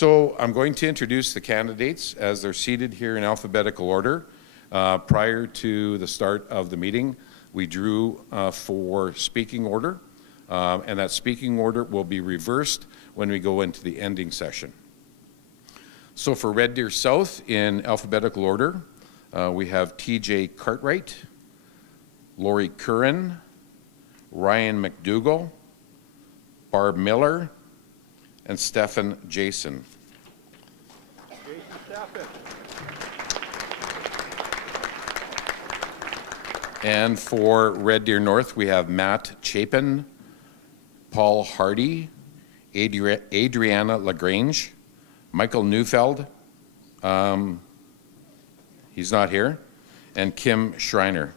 So I'm going to introduce the candidates as they're seated here in alphabetical order. Prior to the start of the meeting, we drew for speaking order, and that speaking order will be reversed when we go into the ending session. So for Red Deer South, in alphabetical order, we have TJ Cartwright, Lori Curran, Ryan McDougall, Barb Miller, and Stefan Jason. And for Red Deer North, we have Matt Chapin, Paul Hardy, Adriana LaGrange, Michael Neufeld, he's not here, and Kim Schreiner.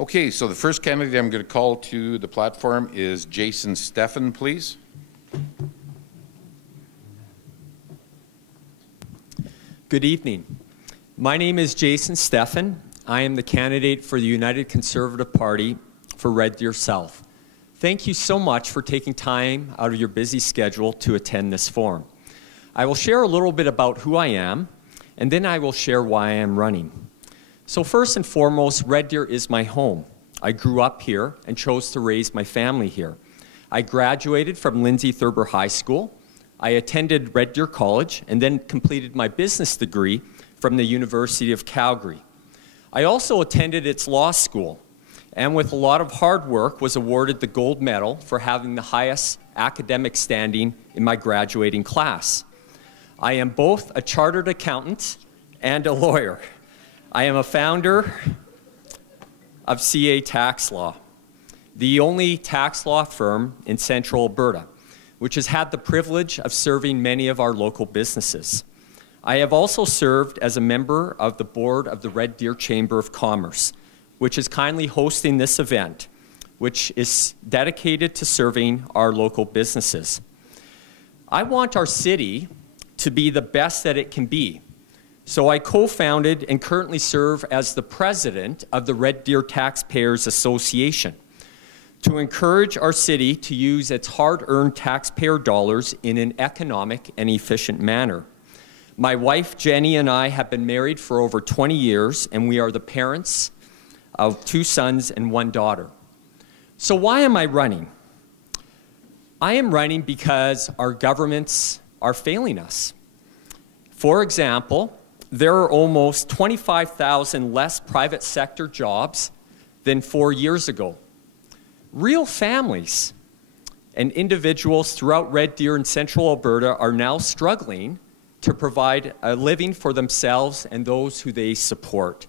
Okay, so the first candidate I'm going to call to the platform is Jason Stephan, please. Good evening. My name is Jason Stephan. I am the candidate for the United Conservative Party for Red Deer South. Thank you so much for taking time out of your busy schedule to attend this forum. I will share a little bit about who I am, and then I will share why I am running. So first and foremost, Red Deer is my home. I grew up here and chose to raise my family here. I graduated from Lindsay Thurber High School. I attended Red Deer College and then completed my business degree from the University of Calgary. I also attended its law school, and with a lot of hard work was awarded the gold medal for having the highest academic standing in my graduating class. I am both a chartered accountant and a lawyer. I am a founder of CA Tax Law, the only tax law firm in Central Alberta, which has had the privilege of serving many of our local businesses. I have also served as a member of the board of the Red Deer Chamber of Commerce, which is kindly hosting this event, which is dedicated to serving our local businesses. I want our city to be the best that it can be. So I co-founded and currently serve as the president of the Red Deer Taxpayers Association to encourage our city to use its hard-earned taxpayer dollars in an economic and efficient manner. My wife Jenny and I have been married for over 20 years, and we are the parents of 2 sons and 1 daughter. So why am I running? I am running because our governments are failing us. For example, there are almost 25,000 less private sector jobs than 4 years ago. Real families and individuals throughout Red Deer and Central Alberta are now struggling to provide a living for themselves and those who they support.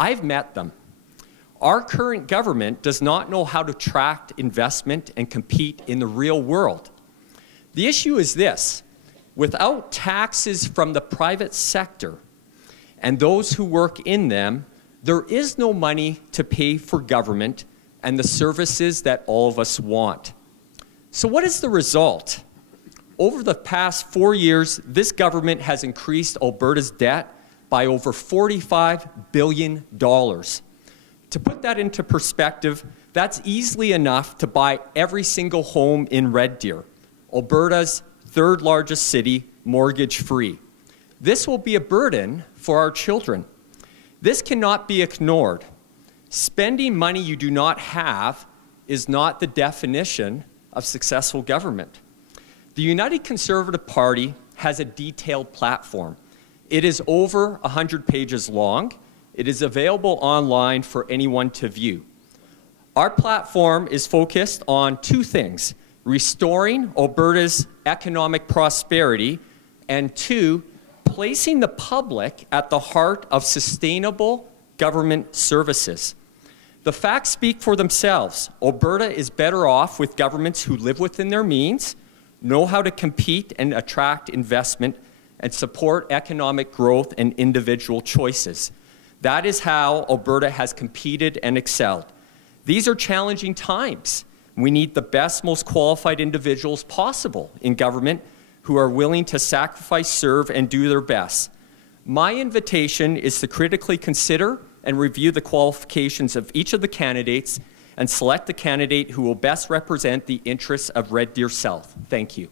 I've met them. Our current government does not know how to attract investment and compete in the real world. The issue is this: without taxes from the private sector and those who work in them, there is no money to pay for government and the services that all of us want. So what is the result? Over the past 4 years, this government has increased Alberta's debt by over $45 billion. To put that into perspective, that's easily enough to buy every single home in Red Deer, Alberta's 3rd largest city, mortgage-free. This will be a burden for our children. This cannot be ignored. Spending money you do not have is not the definition of successful government. The United Conservative Party has a detailed platform. It is over 100 pages long. It is available online for anyone to view. Our platform is focused on 2 things: restoring Alberta's economic prosperity, and 2, placing the public at the heart of sustainable government services. The facts speak for themselves. Alberta is better off with governments who live within their means, know how to compete and attract investment, and support economic growth and individual choices. That is how Alberta has competed and excelled. These are challenging times. We need the best, most qualified individuals possible in government who are willing to sacrifice, serve, and do their best. My invitation is to critically consider and review the qualifications of each of the candidates and select the candidate who will best represent the interests of Red Deer South. Thank you.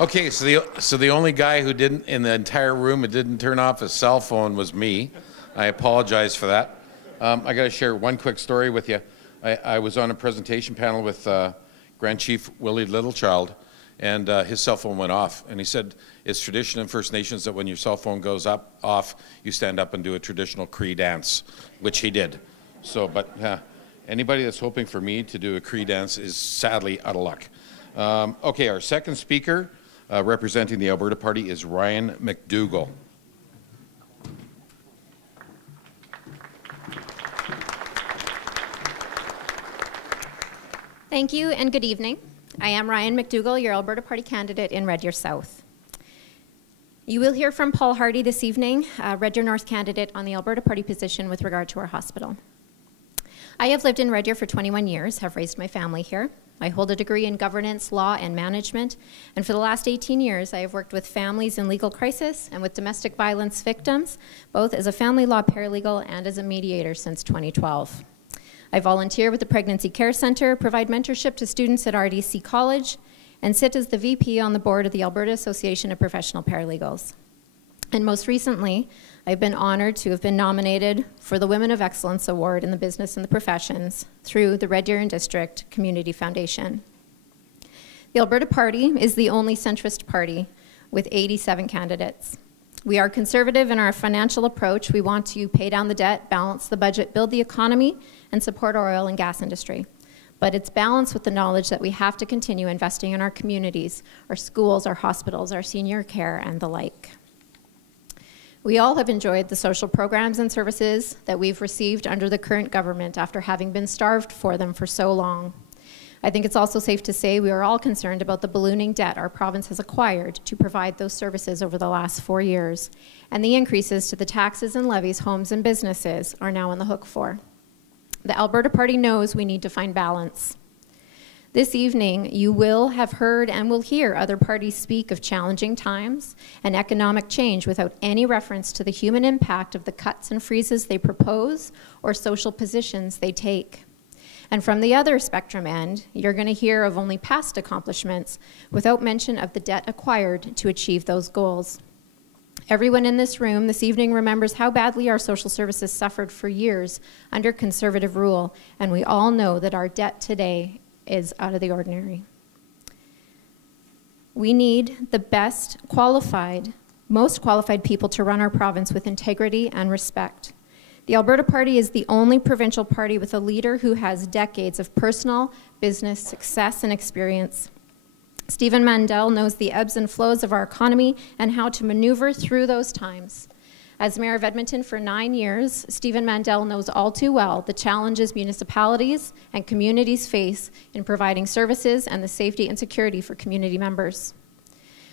Okay, so the only guy who didn't, in the entire room, who didn't turn off his cell phone was me. I apologize for that. I got to share one quick story with you. I was on a presentation panel with Grand Chief Willie Littlechild, and his cell phone went off. And he said, it's tradition in First Nations that when your cell phone goes off, you stand up and do a traditional Cree dance, which he did. So, but anybody that's hoping for me to do a Cree dance is sadly out of luck. Okay, our second speaker, representing the Alberta Party, is Ryan McDougall. Thank you and good evening. I am Ryan McDougall, your Alberta Party candidate in Red Deer South. You will hear from Paul Hardy this evening, Red Deer North candidate on the Alberta Party position with regard to our hospital. I have lived in Red Deer for 21 years, have raised my family here. I hold a degree in governance, law, and management, and for the last 18 years, I have worked with families in legal crisis and with domestic violence victims, both as a family law paralegal and as a mediator since 2012. I volunteer with the Pregnancy Care Centre, provide mentorship to students at RDC College, and sit as the VP on the board of the Alberta Association of Professional Paralegals. And most recently, I've been honored to have been nominated for the Women of Excellence Award in the Business and the Professions through the Red Deer and District Community Foundation. The Alberta Party is the only centrist party with 87 candidates. We are conservative in our financial approach. We want to pay down the debt, balance the budget, build the economy, and support our oil and gas industry. But it's balanced with the knowledge that we have to continue investing in our communities, our schools, our hospitals, our senior care, and the like. We all have enjoyed the social programs and services that we've received under the current government after having been starved for them for so long. I think it's also safe to say we are all concerned about the ballooning debt our province has acquired to provide those services over the last 4 years, and the increases to the taxes and levies homes and businesses are now on the hook for. The Alberta Party knows we need to find balance. This evening, you will have heard and will hear other parties speak of challenging times and economic change without any reference to the human impact of the cuts and freezes they propose or social positions they take. And from the other spectrum end, you're going to hear of only past accomplishments without mention of the debt acquired to achieve those goals. Everyone in this room this evening remembers how badly our social services suffered for years under Conservative rule, and we all know that our debt today is out of the ordinary. We need the best qualified, most qualified people to run our province with integrity and respect. The Alberta Party is the only provincial party with a leader who has decades of personal, business, success, and experience. Stephen Mandel knows the ebbs and flows of our economy and how to maneuver through those times. As Mayor of Edmonton for 9 years, Stephen Mandel knows all too well the challenges municipalities and communities face in providing services and the safety and security for community members.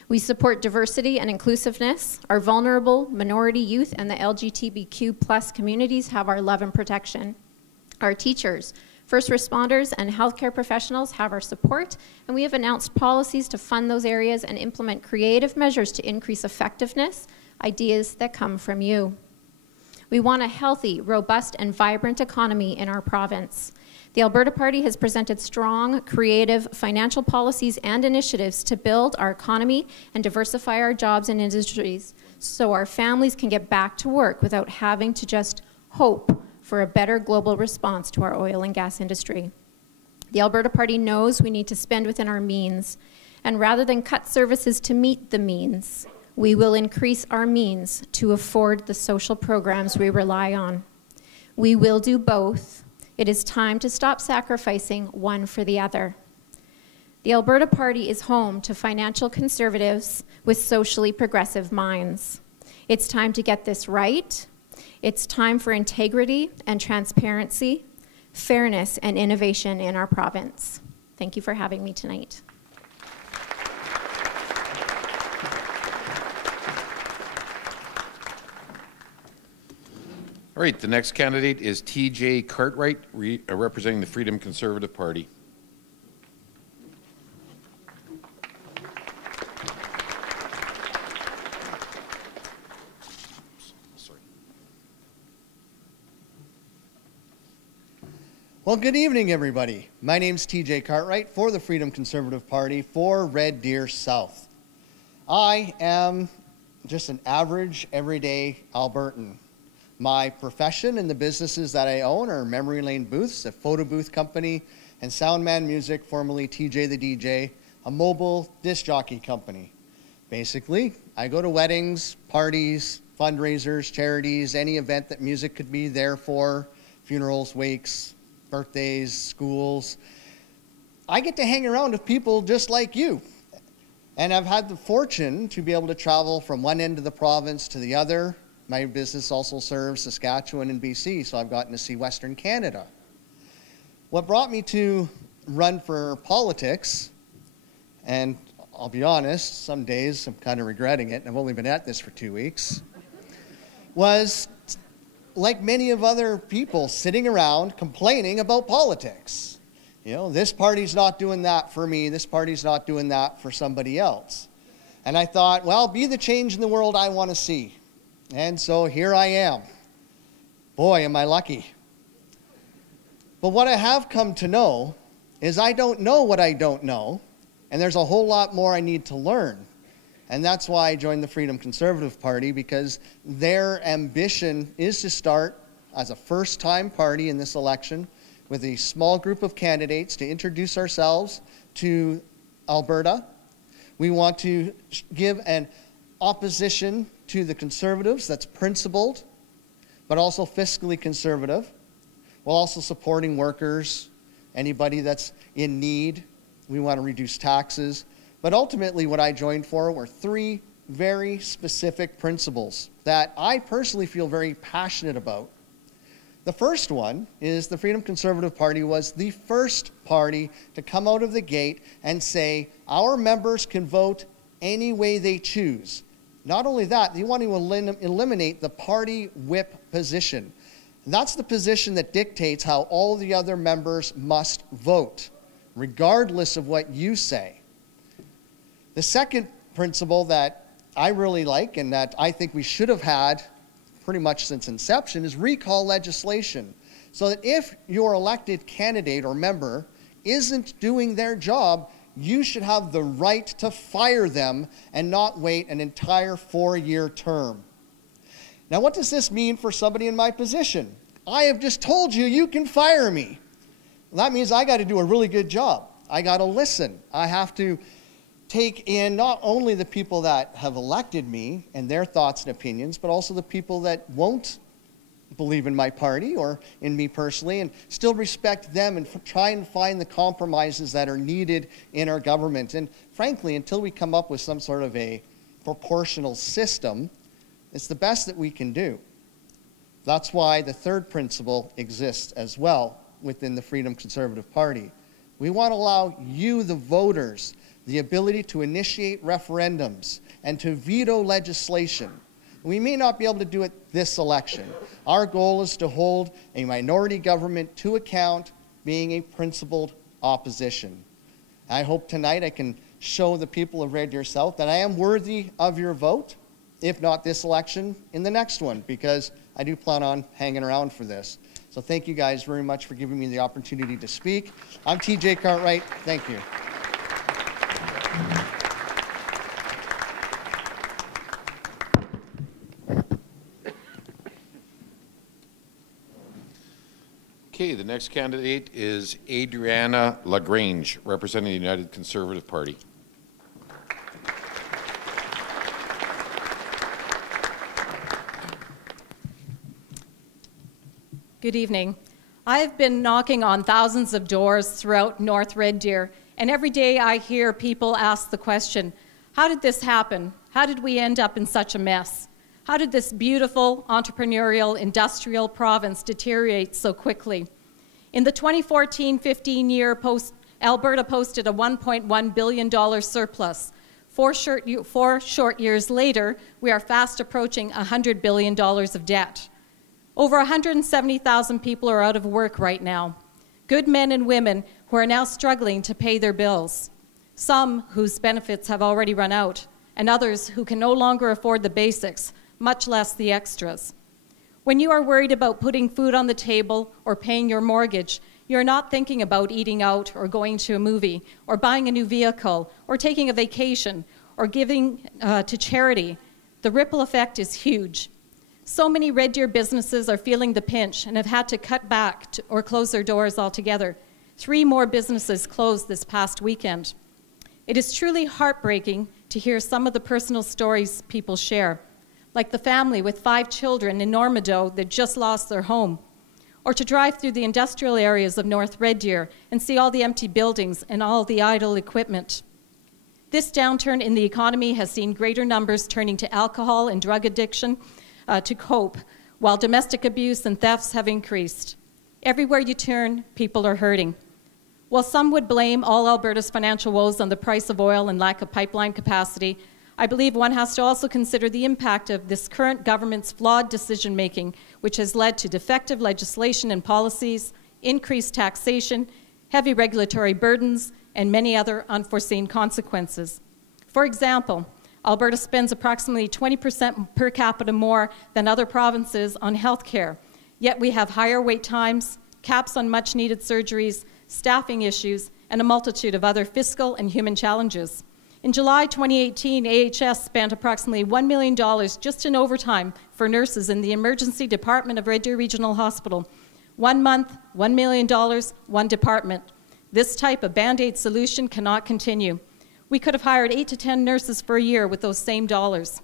We support diversity and inclusiveness. Our vulnerable, minority youth, and the LGBTQ+ communities have our love and protection. Our teachers, first responders, and healthcare professionals have our support, and we have announced policies to fund those areas and implement creative measures to increase effectiveness, ideas that come from you. We want a healthy, robust, and vibrant economy in our province. The Alberta Party has presented strong, creative financial policies and initiatives to build our economy and diversify our jobs and industries so our families can get back to work without having to just hope for a better global response to our oil and gas industry. The Alberta Party knows we need to spend within our means, and rather than cut services to meet the means, we will increase our means to afford the social programs we rely on. We will do both. It is time to stop sacrificing one for the other. The Alberta Party is home to financial conservatives with socially progressive minds. It's time to get this right. It's time for integrity and transparency, fairness and innovation in our province. Thank you for having me tonight. All right, the next candidate is T.J. Cartwright, representing the Freedom Conservative Party. Well, good evening, everybody. My name's TJ Cartwright for the Freedom Conservative Party for Red Deer South. I am just an average, everyday Albertan. My profession and the businesses that I own are Memory Lane Booths, a photo booth company, and Soundman Music, formerly TJ the DJ, a mobile disc jockey company. Basically, I go to weddings, parties, fundraisers, charities, any event that music could be there for, funerals, wakes, birthdays, schools. I get to hang around with people just like you. And I've had the fortune to be able to travel from one end of the province to the other. My business also serves Saskatchewan and BC, so I've gotten to see Western Canada. What brought me to run for politics, and I'll be honest, some days I'm kind of regretting it, and I've only been at this for 2 weeks, was like many of other people sitting around complaining about politics. You know, this party's not doing that for me, this party's not doing that for somebody else. And I thought, well, be the change in the world I want to see. And so here I am. Boy, am I lucky. But what I have come to know is I don't know what I don't know, and there's a whole lot more I need to learn. And that's why I joined the Freedom Conservative Party, because their ambition is to start as a first-time party in this election with a small group of candidates to introduce ourselves to Alberta. We want to give an opposition to the Conservatives that's principled, but also fiscally conservative, while also supporting workers, anybody that's in need. We want to reduce taxes. But ultimately, what I joined for were 3 very specific principles that I personally feel very passionate about. The first one is the Freedom Conservative Party was the first party to come out of the gate and say, our members can vote any way they choose. Not only that, they want to eliminate the party whip position. That's the position that dictates how all the other members must vote, regardless of what you say. The second principle that I really like and that I think we should have had pretty much since inception is recall legislation. So that if your elected candidate or member isn't doing their job, you should have the right to fire them and not wait an entire 4-year term. Now, what does this mean for somebody in my position? I have just told you you can fire me. Well, that means I got to do a really good job. I got to listen. I have to take in not only the people that have elected me and their thoughts and opinions, but also the people that won't believe in my party or in me personally, and still respect them and try and find the compromises that are needed in our government. And frankly, until we come up with some sort of a proportional system, it's the best that we can do. That's why the third principle exists as well within the Freedom Conservative Party. We want to allow you, the voters, the ability to initiate referendums and to veto legislation. We may not be able to do it this election. Our goal is to hold a minority government to account, being a principled opposition. I hope tonight I can show the people of Red Deer South that I am worthy of your vote, if not this election, in the next one, because I do plan on hanging around for this. So thank you guys very much for giving me the opportunity to speak. I'm TJ Cartwright. Thank you. Okay, the next candidate is Adriana LaGrange, representing the United Conservative Party. Good evening. I've been knocking on thousands of doors throughout North Red Deer, and every day I hear people ask the question, how did this happen? How did we end up in such a mess? How did this beautiful, entrepreneurial, industrial province deteriorate so quickly? In the 2014-15 year, Alberta posted a $1.1 billion surplus. Four short years later, we are fast approaching $100 billion of debt. Over 170,000 people are out of work right now. Good men and women who are now struggling to pay their bills. Some whose benefits have already run out, and others who can no longer afford the basics, much less the extras. When you are worried about putting food on the table or paying your mortgage, You're not thinking about eating out or going to a movie or buying a new vehicle or taking a vacation or giving to charity. The ripple effect is huge. So many Red Deer businesses are feeling the pinch and have had to cut back or close their doors altogether. 3 more businesses closed this past weekend. It is truly heartbreaking to hear some of the personal stories people share, like the family with 5 children in Normandeau that just lost their home, or to drive through the industrial areas of North Red Deer and see all the empty buildings and all the idle equipment. This downturn in the economy has seen greater numbers turning to alcohol and drug addiction to cope, while domestic abuse and thefts have increased. Everywhere you turn, people are hurting. While some would blame all Alberta's financial woes on the price of oil and lack of pipeline capacity, I believe one has to also consider the impact of this current government's flawed decision-making, which has led to defective legislation and policies, increased taxation, heavy regulatory burdens, and many other unforeseen consequences. For example, Alberta spends approximately 20% per capita more than other provinces on health care, yet we have higher wait times, caps on much-needed surgeries, staffing issues, and a multitude of other fiscal and human challenges. In July 2018, AHS spent approximately $1 million just in overtime for nurses in the emergency department of Red Deer Regional Hospital. 1 month, $1 million, 1 department. This type of Band-Aid solution cannot continue. We could have hired 8 to 10 nurses per year with those same dollars.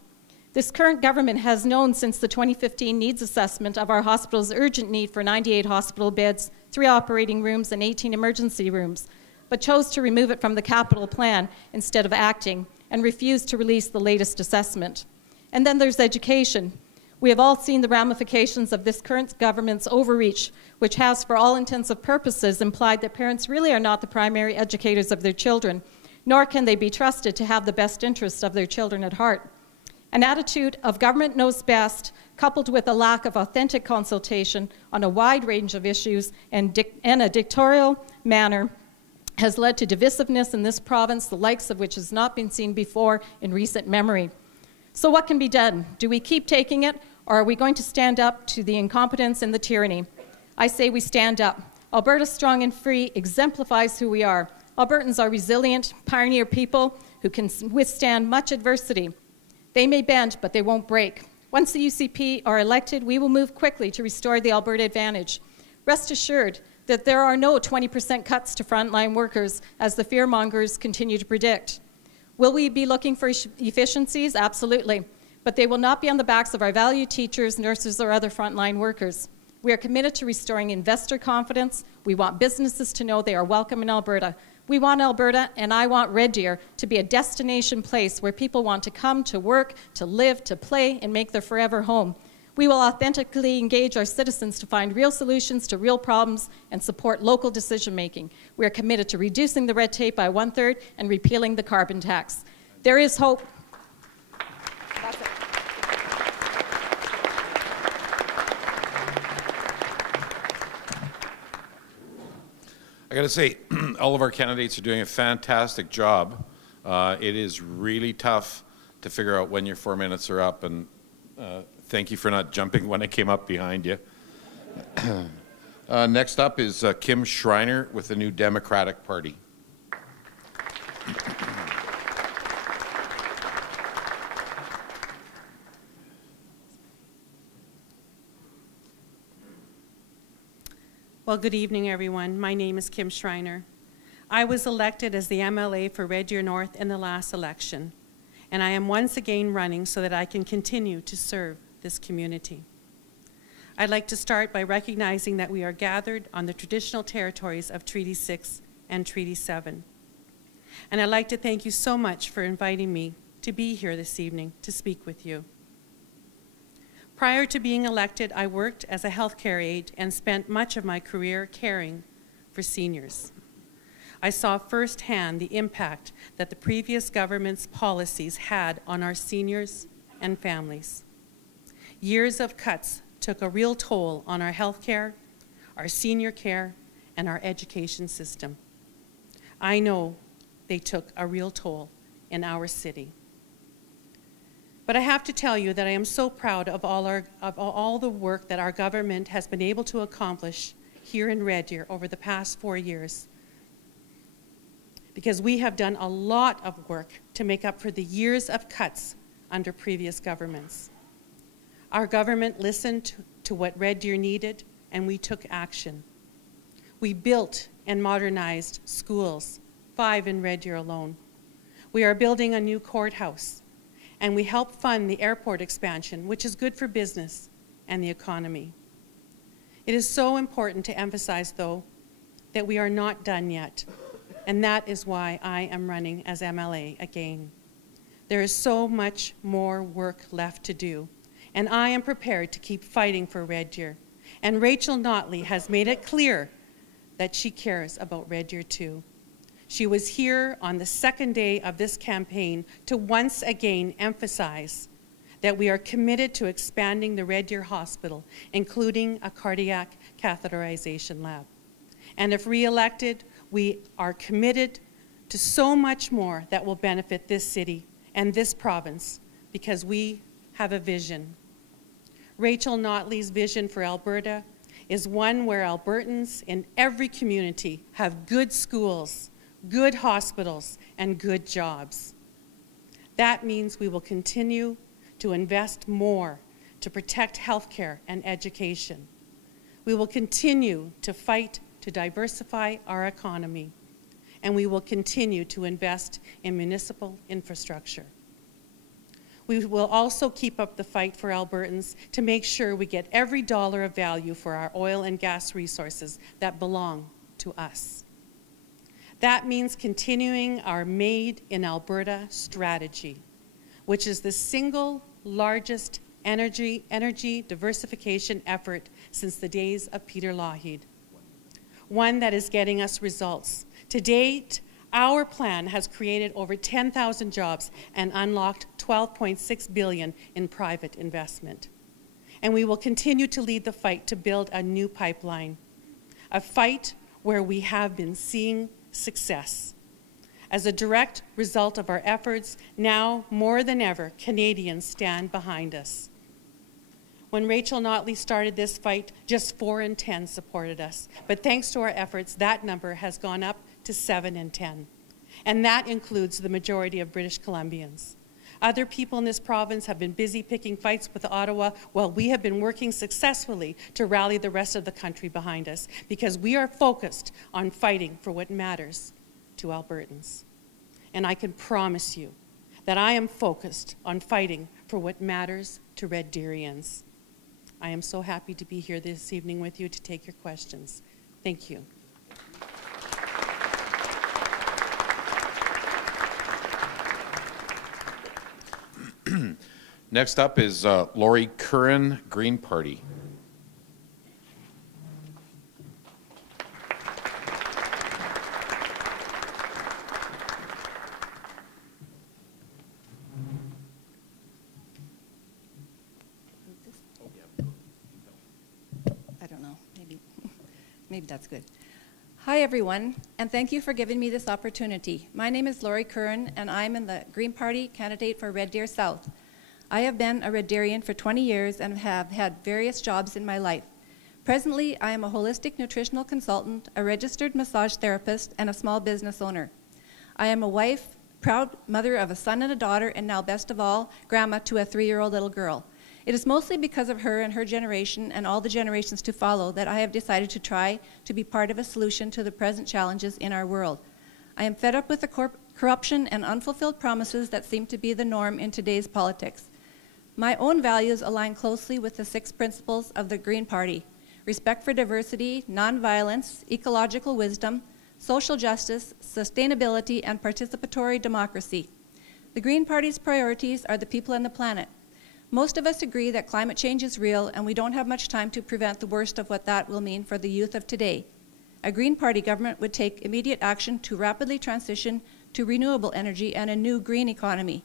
This current government has known since the 2015 needs assessment of our hospital's urgent need for 98 hospital beds, 3 operating rooms, and 18 emergency rooms, but chose to remove it from the capital plan instead of acting and refused to release the latest assessment. And then there's education. We have all seen the ramifications of this current government's overreach, which has, for all intents and purposes, implied that parents really are not the primary educators of their children, nor can they be trusted to have the best interests of their children at heart. An attitude of government knows best, coupled with a lack of authentic consultation on a wide range of issues and a dictatorial manner, has led to divisiveness in this province, the likes of which has not been seen before in recent memory. So what can be done? Do we keep taking it, or are we going to stand up to the incompetence and the tyranny? I say we stand up. Alberta Strong and Free exemplifies who we are. Albertans are resilient, pioneer people who can withstand much adversity. They may bend, but they won't break. Once the UCP are elected, we will move quickly to restore the Alberta advantage. Rest assured that there are no 20% cuts to frontline workers, as the fearmongers continue to predict. Will we be looking for efficiencies? Absolutely. But they will not be on the backs of our valued teachers, nurses, or other frontline workers. We are committed to restoring investor confidence. We want businesses to know they are welcome in Alberta. We want Alberta, and I want Red Deer, to be a destination place where people want to come to work, to live, to play, and make their forever home. We will authentically engage our citizens to find real solutions to real problems and support local decision-making. We are committed to reducing the red tape by 1/3 and repealing the carbon tax. There is hope. That's it. I got to say, all of our candidates are doing a fantastic job. It is really tough to figure out when your 4 minutes are up, and thank you for not jumping when I came up behind you. Next up is Kim Schreiner with the New Democratic Party. Well, good evening, everyone. My name is Kim Schreiner. I was elected as the MLA for Red Deer North in the last election, and I am once again running so that I can continue to serve this community. I'd like to start by recognizing that we are gathered on the traditional territories of Treaty 6 and Treaty 7. And I'd like to thank you so much for inviting me to be here this evening to speak with you. Prior to being elected, I worked as a healthcare aide and spent much of my career caring for seniors. I saw firsthand the impact that the previous government's policies had on our seniors and families. Years of cuts took a real toll on our healthcare, our senior care, and our education system. I know they took a real toll in our city. But I have to tell you that I am so proud of all the work that our government has been able to accomplish here in Red Deer over the past 4 years, because we have done a lot of work to make up for the years of cuts under previous governments. Our government listened to what Red Deer needed, and we took action. We built and modernized schools, 5 in Red Deer alone. We are building a new courthouse, and we helped fund the airport expansion, which is good for business and the economy. It is so important to emphasize, though, that we are not done yet, and that is why I am running as MLA again. There is so much more work left to do, and I am prepared to keep fighting for Red Deer. And Rachel Notley has made it clear that she cares about Red Deer too. She was here on the second day of this campaign to once again emphasize that we are committed to expanding the Red Deer Hospital, including a cardiac catheterization lab. And if re-elected, we are committed to so much more that will benefit this city and this province, because we have a vision. Rachel Notley's vision for Alberta is one where Albertans in every community have good schools, good hospitals, and good jobs. That means we will continue to invest more to protect healthcare and education. We will continue to fight to diversify our economy, and we will continue to invest in municipal infrastructure. We will also keep up the fight for Albertans to make sure we get every dollar of value for our oil and gas resources that belong to us. That means continuing our Made in Alberta strategy, which is the single largest energy diversification effort since the days of Peter Lougheed. One that is getting us results. To date, our plan has created over 10,000 jobs and unlocked $12.6 billion in private investment. And we will continue to lead the fight to build a new pipeline, a fight where we have been seeing success. As a direct result of our efforts, now more than ever, Canadians stand behind us. When Rachel Notley started this fight, just 4 in 10 supported us. But thanks to our efforts, that number has gone up to 7 in 10. And that includes the majority of British Columbians. Other people in this province have been busy picking fights with Ottawa while we have been working successfully to rally the rest of the country behind us, because we are focused on fighting for what matters to Albertans. And I can promise you that I am focused on fighting for what matters to Red Deerians. I am so happy to be here this evening with you to take your questions. Thank you. Next up is Lori Curran, Green Party. I don't know, maybe that's good. Hi everyone, and thank you for giving me this opportunity. My name is Lori Curran, and I'm in the Green Party candidate for Red Deer South. I have been a Red Deerian for 20 years and have had various jobs in my life. Presently, I am a holistic nutritional consultant, a registered massage therapist, and a small business owner. I am a wife, proud mother of a son and a daughter, and now best of all, grandma to a 3-year-old little girl. It is mostly because of her and her generation and all the generations to follow that I have decided to try to be part of a solution to the present challenges in our world. I am fed up with the corruption and unfulfilled promises that seem to be the norm in today's politics. My own values align closely with the 6 principles of the Green Party: respect for diversity, nonviolence, ecological wisdom, social justice, sustainability, and participatory democracy. The Green Party's priorities are the people and the planet. Most of us agree that climate change is real, and we don't have much time to prevent the worst of what that will mean for the youth of today. A Green Party government would take immediate action to rapidly transition to renewable energy and a new green economy.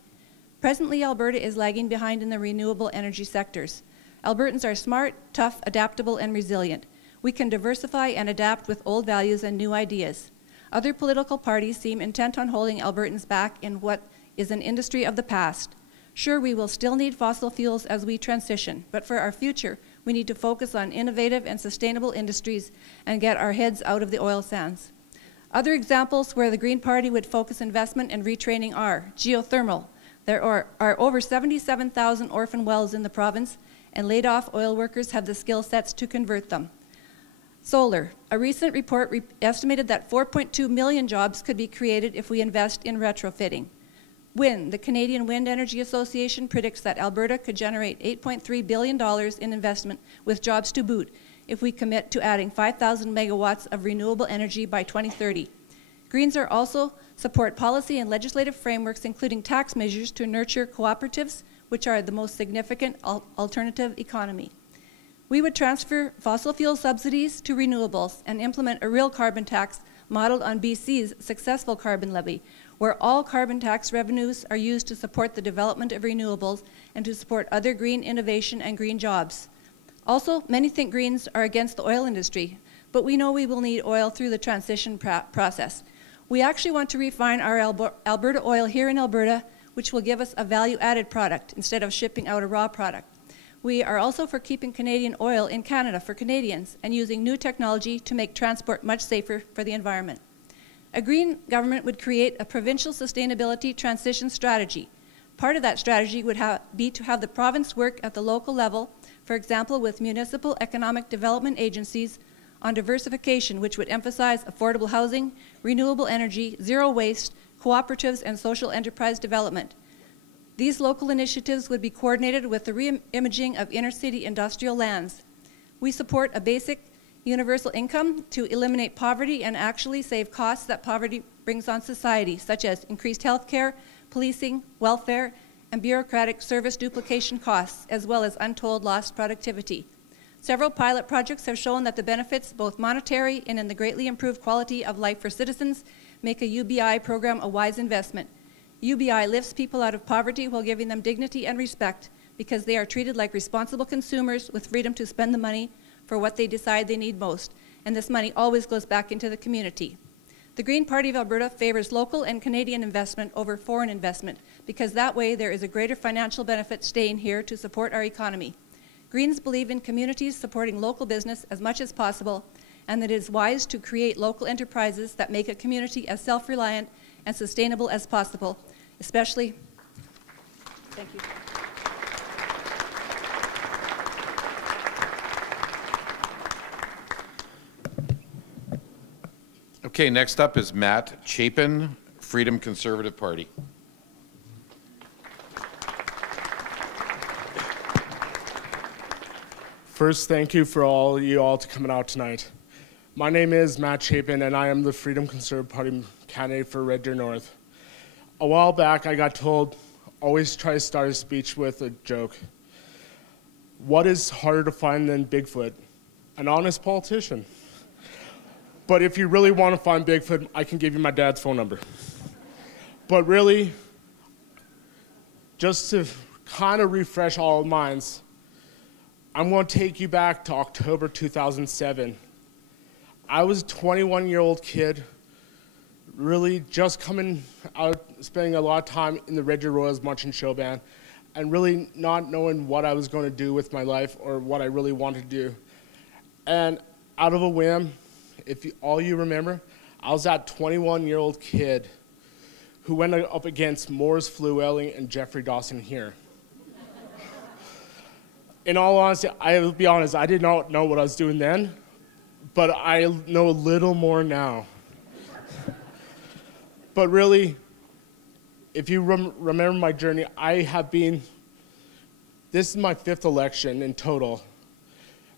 Presently, Alberta is lagging behind in the renewable energy sectors. Albertans are smart, tough, adaptable, and resilient. We can diversify and adapt with old values and new ideas. Other political parties seem intent on holding Albertans back in what is an industry of the past. Sure, we will still need fossil fuels as we transition, but for our future, we need to focus on innovative and sustainable industries and get our heads out of the oil sands. Other examples where the Green Party would focus investment and retraining are geothermal. There are over 77,000 orphan wells in the province, and laid-off oil workers have the skill sets to convert them. Solar. A recent report estimated that 4.2 million jobs could be created if we invest in retrofitting. Wind. The Canadian Wind Energy Association predicts that Alberta could generate $8.3 billion in investment with jobs to boot if we commit to adding 5,000 megawatts of renewable energy by 2030. Greens are also support policy and legislative frameworks, including tax measures to nurture cooperatives, which are the most significant alternative economy. We would transfer fossil fuel subsidies to renewables and implement a real carbon tax modeled on BC's successful carbon levy, where all carbon tax revenues are used to support the development of renewables and to support other green innovation and green jobs. Also, many think Greens are against the oil industry, but we know we will need oil through the transition process. We actually want to refine our Alberta oil here in Alberta, which will give us a value-added product instead of shipping out a raw product. We are also for keeping Canadian oil in Canada for Canadians and using new technology to make transport much safer for the environment. A Green government would create a provincial sustainability transition strategy. Part of that strategy would be to have the province work at the local level, for example, with municipal economic development agencies on diversification, which would emphasize affordable housing, renewable energy, zero waste, cooperatives, and social enterprise development. These local initiatives would be coordinated with the re-imaging of inner-city industrial lands. We support a basic universal income to eliminate poverty and actually save costs that poverty brings on society, such as increased health care, policing, welfare, and bureaucratic service duplication costs, as well as untold lost productivity. Several pilot projects have shown that the benefits, both monetary and in the greatly improved quality of life for citizens, make a UBI program a wise investment. UBI lifts people out of poverty while giving them dignity and respect because they are treated like responsible consumers with freedom to spend the money for what they decide they need most, and this money always goes back into the community. The Green Party of Alberta favors local and Canadian investment over foreign investment because that way there is a greater financial benefit staying here to support our economy. Greens believe in communities supporting local business as much as possible and that it is wise to create local enterprises that make a community as self-reliant and sustainable as possible, especially, thank you. Okay, next up is Matt Chapin, Freedom Conservative Party. First, thank you for all you all coming out tonight. My name is Matt Chapin, and I am the Freedom Conservative Party candidate for Red Deer North. A while back, I got told, always try to start a speech with a joke. What is harder to find than Bigfoot? An honest politician. But if you really want to find Bigfoot, I can give you my dad's phone number. But really, just to kind of refresh all minds, I'm going to take you back to October 2007. I was a 21-year-old kid, really just coming out, spending a lot of time in the Red Deer Royals marching show band, and really not knowing what I was going to do with my life or what I really wanted to do. And out of a whim, if all you remember, I was that 21-year-old kid who went up against Morris Fluelling and Jeffrey Dawson here. In all honesty, I'll be honest, I did not know what I was doing then, but I know a little more now. But really, if you remember my journey, this is my 5th election in total.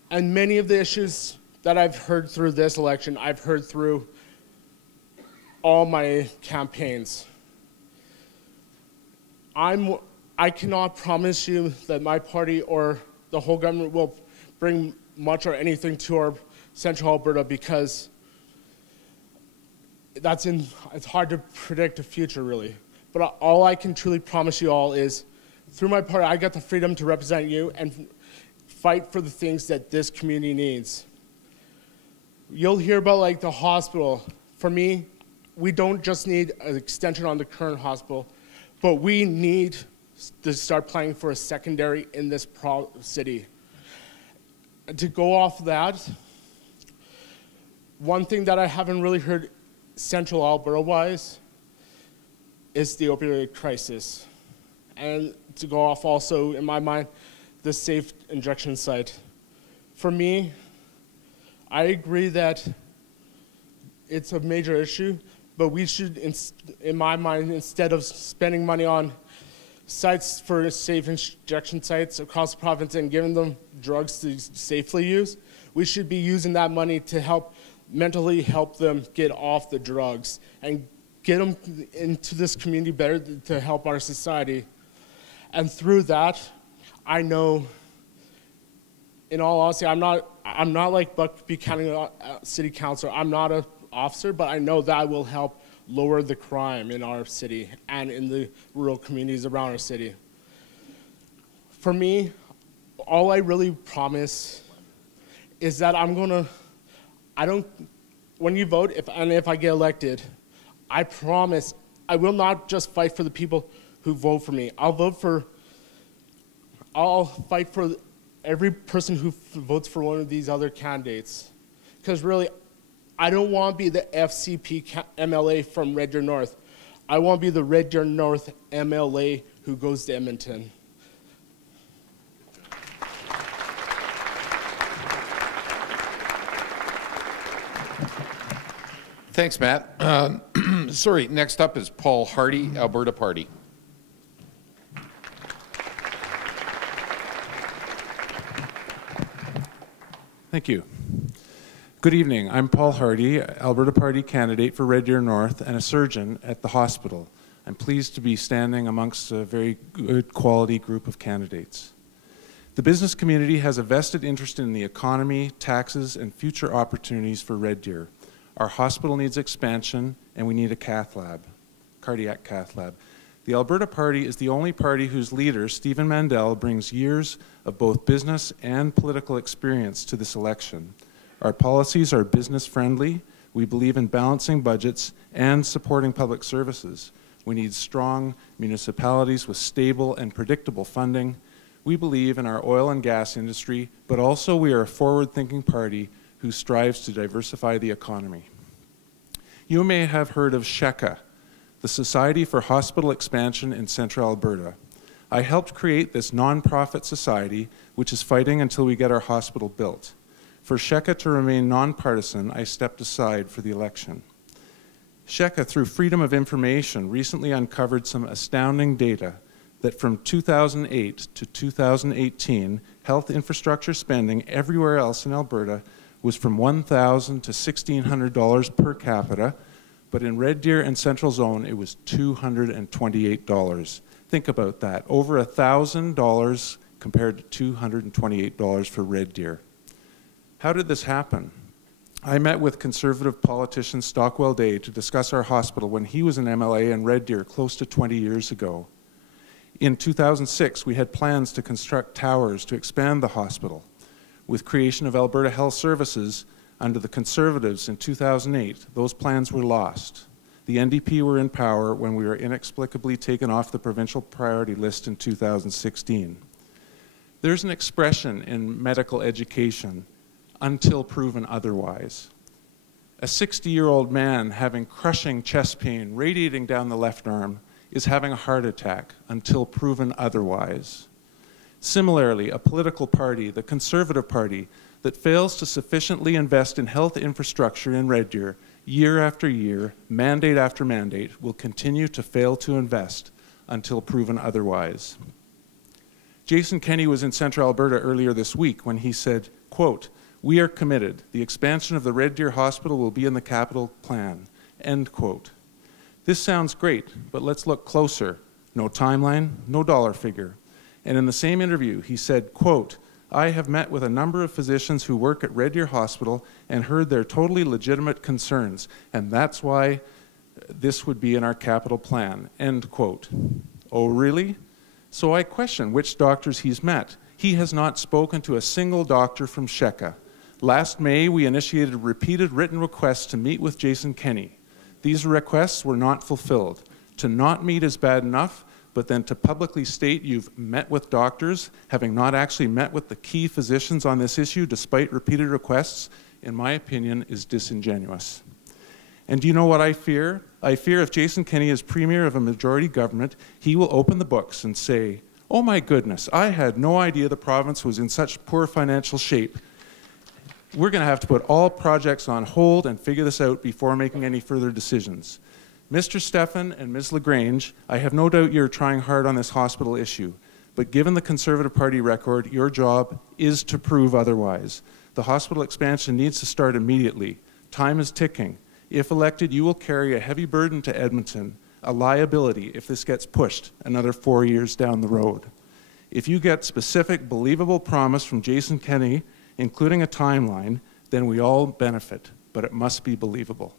And many of the issues that I've heard through this election, I've heard through all my campaigns. I cannot promise you that my party or the whole government will bring much or anything to our central Alberta because it's hard to predict the future, really. But all I can truly promise you all is, through my party, I got the freedom to represent you and fight for the things that this community needs. You'll hear about like the hospital. For me, we don't just need an extension on the current hospital, but we need to start planning for a secondary in this city. to go off that, one thing that I haven't really heard Central Alberta-wise is the opioid crisis. And to go off also, in my mind, the safe injection site. For me, I agree that it's a major issue, but we should, in my mind, instead of spending money on sites for safe injection sites across the province and giving them drugs to safely use, we should be using that money to mentally help them get off the drugs and get them into this community better to help our society. And through that, I know, in all honesty, I'm not like Buckby County City Councilor. I'm not an officer, but I know that will help lower the crime in our city and in the rural communities around our city. For me, all I really promise is that when you vote, if I get elected, I promise I will not just fight for the people who vote for me. I'll fight for every person who votes for one of these other candidates. Because really, I don't want to be the FCP MLA from Red Deer North. I want to be the Red Deer North MLA who goes to Edmonton. Thanks, Matt. Sorry, next up is Paul Hardy, Alberta Party. Thank you. Good evening. I'm Paul Hardy, Alberta Party candidate for Red Deer North and a surgeon at the hospital. I'm pleased to be standing amongst a very good quality group of candidates. The business community has a vested interest in the economy, taxes, and future opportunities for Red Deer. Our hospital needs expansion, and we need a cath lab, cardiac cath lab. The Alberta Party is the only party whose leader, Stephen Mandel, brings years of both business and political experience to this election. Our policies are business-friendly. We believe in balancing budgets and supporting public services. We need strong municipalities with stable and predictable funding. We believe in our oil and gas industry, but also we are a forward-thinking party who strives to diversify the economy. You may have heard of SHECA, the Society for Hospital Expansion in Central Alberta. I helped create this nonprofit society, which is fighting until we get our hospital built. For SHECA to remain nonpartisan, I stepped aside for the election. SHECA, through Freedom of Information, recently uncovered some astounding data that from 2008 to 2018, health infrastructure spending everywhere else in Alberta was from $1,000 to $1,600 per capita, but in Red Deer and Central Zone, it was $228. Think about that, over $1,000 compared to $228 for Red Deer. How did this happen? I met with Conservative politician Stockwell Day to discuss our hospital when he was an MLA in Red Deer close to 20 years ago. In 2006, we had plans to construct towers to expand the hospital. With creation of Alberta Health Services under the Conservatives in 2008, those plans were lost. The NDP were in power when we were inexplicably taken off the provincial priority list in 2016. There's an expression in medical education, until proven otherwise. A 60-year-old man having crushing chest pain radiating down the left arm is having a heart attack until proven otherwise. Similarly, a political party, the Conservative Party, that fails to sufficiently invest in health infrastructure in Red Deer year after year, mandate after mandate, will continue to fail to invest until proven otherwise. Jason Kenney was in Central Alberta earlier this week when he said, quote, "We are committed. The expansion of the Red Deer Hospital will be in the capital plan," end quote. This sounds great, but let's look closer. No timeline, no dollar figure. And in the same interview, he said, quote, "I have met with a number of physicians who work at Red Deer Hospital and heard their totally legitimate concerns, and that's why this would be in our capital plan," end quote. Oh, really? So I question which doctors he's met. He has not spoken to a single doctor from SHECA. Last May, we initiated repeated written requests to meet with Jason Kenney. These requests were not fulfilled. To not meet is bad enough, but then to publicly state you've met with doctors, having not actually met with the key physicians on this issue despite repeated requests, in my opinion, is disingenuous. And do you know what I fear? I fear if Jason Kenney is Premier of a majority government, he will open the books and say, "Oh my goodness, I had no idea the province was in such poor financial shape. We're going to have to put all projects on hold and figure this out before making any further decisions." Mr. Stephan and Ms. LaGrange, I have no doubt you're trying hard on this hospital issue, but given the Conservative Party record, your job is to prove otherwise. The hospital expansion needs to start immediately. Time is ticking. If elected, you will carry a heavy burden to Edmonton, a liability if this gets pushed another 4 years down the road. If you get specific, believable promise from Jason Kenney, including a timeline, then we all benefit, but it must be believable.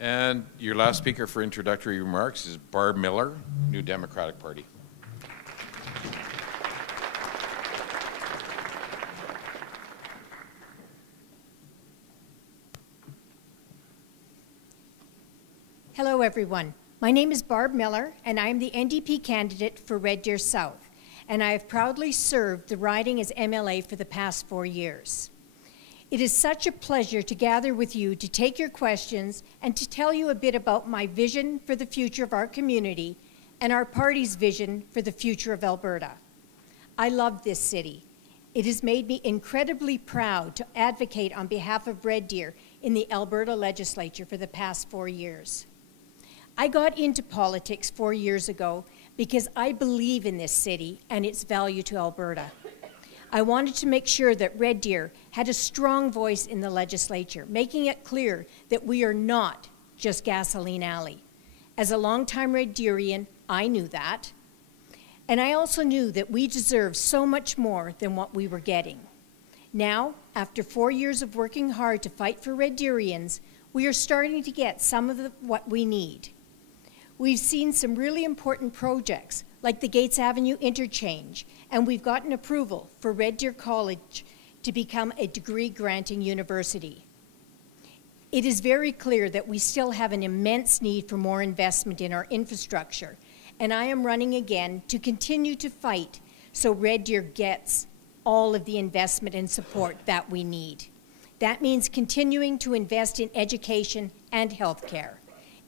And your last speaker for introductory remarks is Barb Miller, New Democratic Party. Hello, everyone. My name is Barb Miller, and I am the NDP candidate for Red Deer South, and I have proudly served the riding as MLA for the past 4 years. It is such a pleasure to gather with you to take your questions and to tell you a bit about my vision for the future of our community and our party's vision for the future of Alberta. I love this city. It has made me incredibly proud to advocate on behalf of Red Deer in the Alberta legislature for the past 4 years. I got into politics 4 years ago because I believe in this city and its value to Alberta. I wanted to make sure that Red Deer had a strong voice in the legislature, making it clear that we are not just Gasoline Alley. As a longtime Red Deerian, I knew that. And I also knew that we deserve so much more than what we were getting. Now, after 4 years of working hard to fight for Red Deerians, we are starting to get some of what we need. We've seen some really important projects, like the Gates Avenue interchange, and we've gotten approval for Red Deer College to become a degree-granting university. It is very clear that we still have an immense need for more investment in our infrastructure, and I am running again to continue to fight so Red Deer gets all of the investment and support that we need. That means continuing to invest in education and healthcare.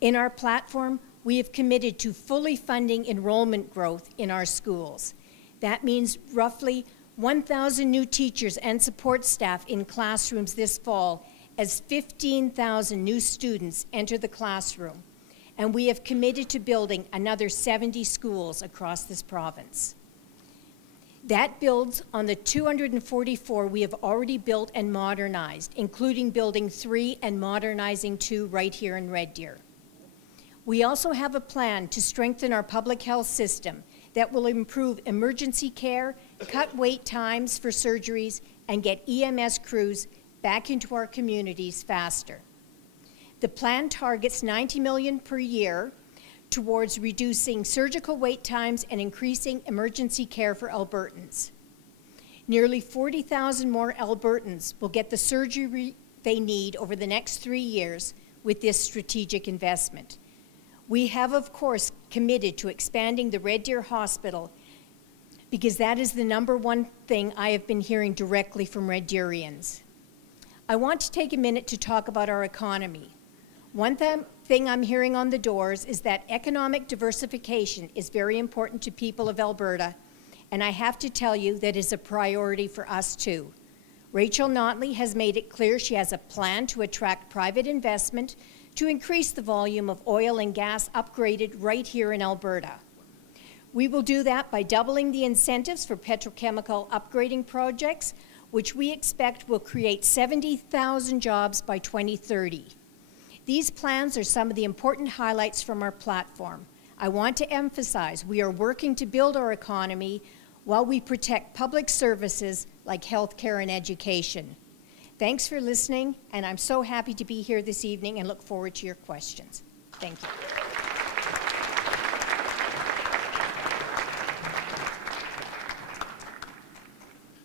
In our platform, we have committed to fully funding enrollment growth in our schools. That means roughly 1,000 new teachers and support staff in classrooms this fall as 15,000 new students enter the classroom. And we have committed to building another 70 schools across this province. That builds on the 244 we have already built and modernized, including building 3 and modernizing 2 right here in Red Deer. We also have a plan to strengthen our public health system that will improve emergency care, cut wait times for surgeries, and get EMS crews back into our communities faster. The plan targets $90 million per year towards reducing surgical wait times and increasing emergency care for Albertans. Nearly 40,000 more Albertans will get the surgery they need over the next 3 years with this strategic investment. We have, of course, committed to expanding the Red Deer Hospital because that is the #1 thing I have been hearing directly from Red Deerians. I want to take a minute to talk about our economy. One thing I'm hearing on the doors is that economic diversification is very important to people of Alberta, and I have to tell you that is a priority for us too. Rachel Notley has made it clear she has a plan to attract private investment to increase the volume of oil and gas upgraded right here in Alberta. We will do that by doubling the incentives for petrochemical upgrading projects, which we expect will create 70,000 jobs by 2030. These plans are some of the important highlights from our platform. I want to emphasize we are working to build our economy while we protect public services like healthcare and education. Thanks for listening, and I'm so happy to be here this evening and look forward to your questions. Thank you.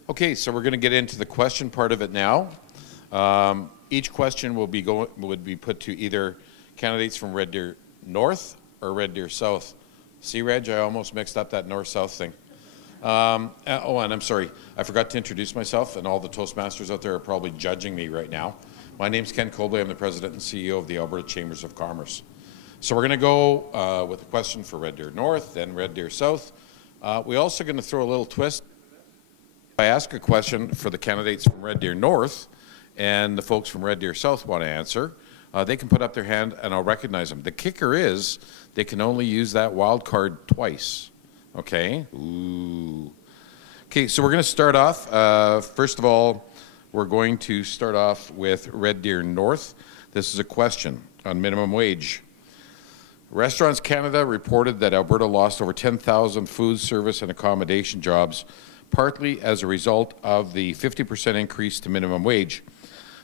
Okay, so we're going to get into the question part of it now. Each question would be put to either candidates from Red Deer North or Red Deer South. See, Reg, I almost mixed up that north-south thing. And I'm sorry, I forgot to introduce myself, and all the Toastmasters out there are probably judging me right now. My name's Ken Cobley. I'm the President and CEO of the Alberta Chambers of Commerce. So we're going to go with a question for Red Deer North, then Red Deer South. We're also going to throw a little twist. If I ask a question for the candidates from Red Deer North and the folks from Red Deer South want to answer, they can put up their hand and I'll recognize them. The kicker is they can only use that wild card twice. Okay? Ooh. Okay, so we're going to start off. First of all, we're going to start off with Red Deer North. This is a question on minimum wage. Restaurants Canada reported that Alberta lost over 10,000 food service and accommodation jobs, partly as a result of the 50% increase to minimum wage.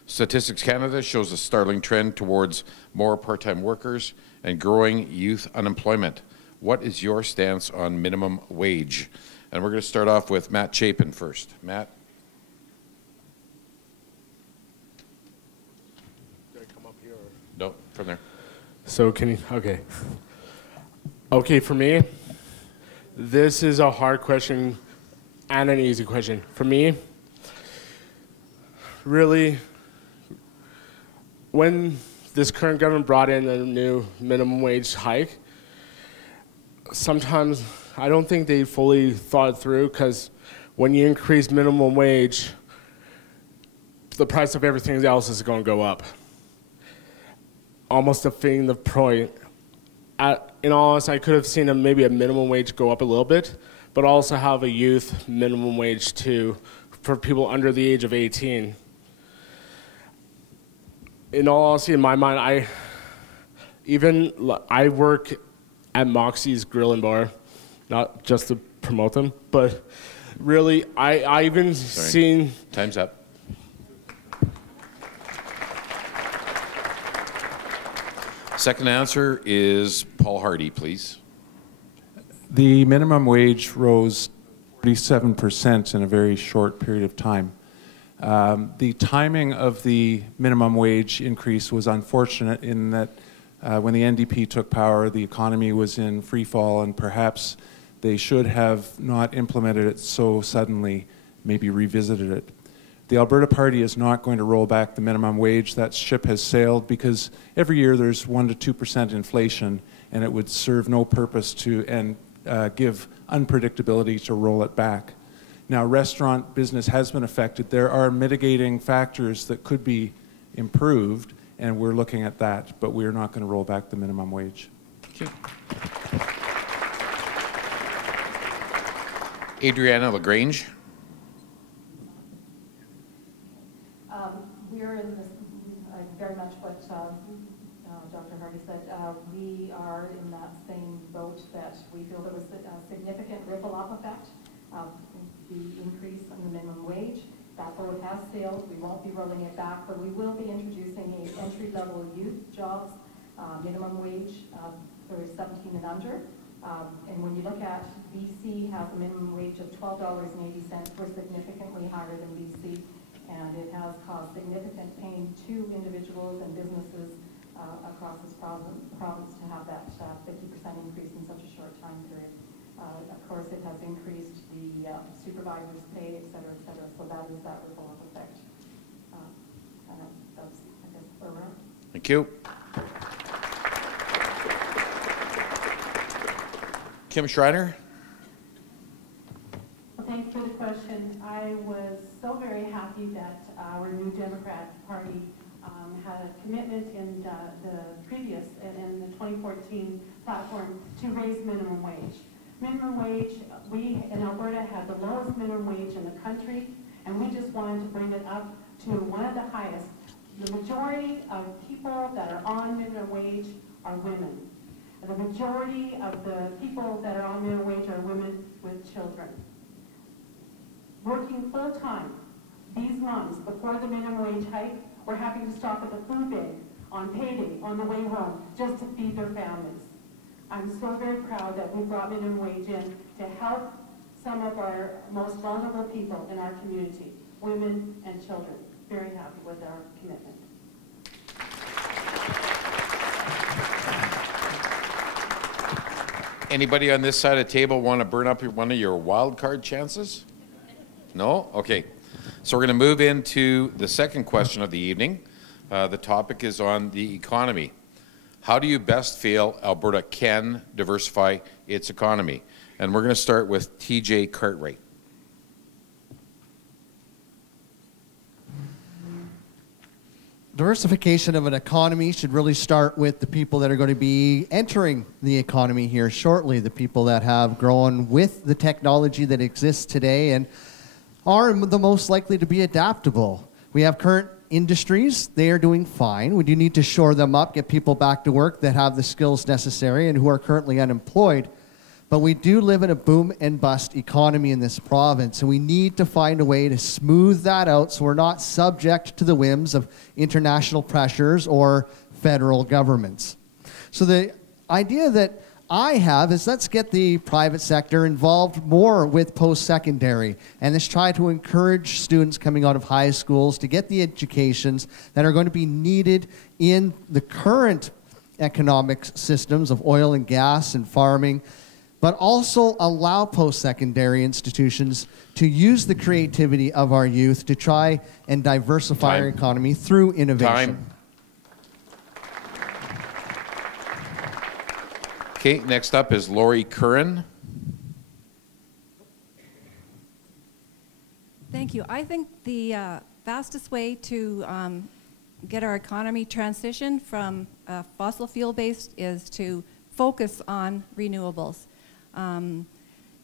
Statistics Canada shows a startling trend towards more part-time workers and growing youth unemployment. What is your stance on minimum wage? And we're going to start off with Matt Chapin first. Matt? Did I come up here? Or? No, from there. So can you, okay. Okay, for me, this is a hard question and an easy question. For me, really, when this current government brought in a new minimum wage hike, sometimes I don't think they fully thought it through, because when you increase minimum wage, the price of everything else is going to go up. Almost defeating the point. In all honesty, I could have seen maybe a minimum wage go up a little bit, but also have a youth minimum wage too for people under the age of 18. In all honesty, in my mind, I work at Moxie's Grill and Bar, not just to promote them, but really, I even seen... Time's up. Second answer is Paul Hardy, please. The minimum wage rose 47% in a very short period of time. The timing of the minimum wage increase was unfortunate in that when the NDP took power, the economy was in free fall, and perhaps they should have not implemented it so suddenly, maybe revisited it. The Alberta Party is not going to roll back the minimum wage. That ship has sailed, because every year there's 1% to 2% inflation, and it would serve no purpose to give unpredictability to roll it back. Now, restaurant business has been affected. There are mitigating factors that could be improved, and we're looking at that, but we're not going to roll back the minimum wage. Okay. Adriana LaGrange. We're in this, very much what Dr. Hardy said, we are in that same boat, that we feel there was a significant ripple-off effect of the increase in the minimum wage. That boat has sailed. We won't be rolling it back, but we will be introducing a entry-level youth jobs minimum wage for 17 and under. And when you look at BC has a minimum wage of $12.80, we're significantly higher than BC, and it has caused significant pain to individuals and businesses across this province to have that 50% increase in such a short time period. Of course, it has increased the supervisors' pay, et cetera, so that is that ripple effect. And that's, I guess, where we're at. Thank you. Kim Schreiner. Well, thank you for the question. I was so very happy that our new Democrat Party had a commitment in the previous, in the 2014 platform, to raise minimum wage. Minimum wage, we in Alberta had the lowest minimum wage in the country, and we just wanted to bring it up to one of the highest. The majority of people that are on minimum wage are women. The majority of the people that are on minimum wage are women with children. Working full-time, these months before the minimum wage hike, we're having to stop at the food bank on payday on the way home just to feed their families. I'm so very proud that we brought minimum wage in to help some of our most vulnerable people in our community, women and children. Very happy with our commitment. Anybody on this side of the table want to burn up one of your wild card chances? No? Okay. So we're going to move into the second question of the evening. The topic is on the economy. How do you best feel Alberta can diversify its economy? And we're going to start with TJ Cartwright. Diversification of an economy should really start with the people that are going to be entering the economy here shortly, the people that have grown with the technology that exists today and are the most likely to be adaptable. We have current industries, they are doing fine. We do need to shore them up, get people back to work that have the skills necessary and who are currently unemployed. But we do live in a boom and bust economy in this province, and we need to find a way to smooth that out so we're not subject to the whims of international pressures or federal governments. So the idea that I have is let's get the private sector involved more with post-secondary, and let's try to encourage students coming out of high schools to get the educations that are going to be needed in the current economic systems of oil and gas and farming, but also allow post-secondary institutions to use the creativity of our youth to try and diversify our economy through innovation. Okay, next up is Lori Curran. Thank you. I think the fastest way to get our economy transitioned from fossil fuel-based is to focus on renewables.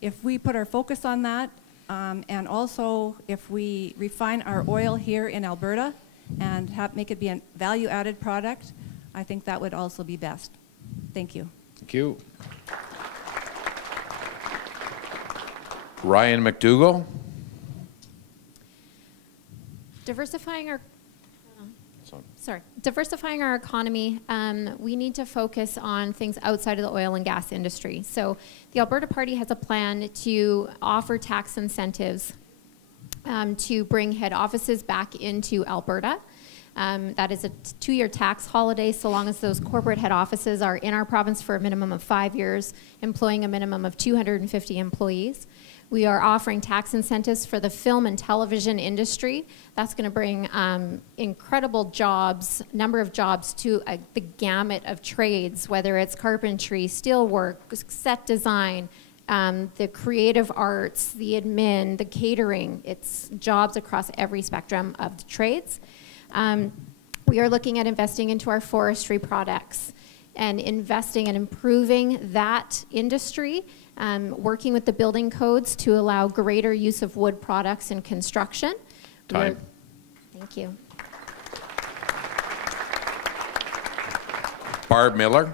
If we put our focus on that, and also if we refine our oil here in Alberta and make it be a value-added product, I think that would also be best. Thank you. Thank you. Ryan McDougall. Diversifying our economy, we need to focus on things outside of the oil and gas industry. So the Alberta Party has a plan to offer tax incentives to bring head offices back into Alberta. That is a 2-year tax holiday so long as those corporate head offices are in our province for a minimum of 5 years, employing a minimum of 250 employees. We are offering tax incentives for the film and television industry. That's going to bring incredible jobs, number of jobs to the gamut of trades, whether it's carpentry, steelwork, set design, the creative arts, the admin, the catering. It's jobs across every spectrum of the trades. We are looking at investing into our forestry products and investing and improving that industry, working with the building codes to allow greater use of wood products in construction. Time. Thank you. Barb Miller.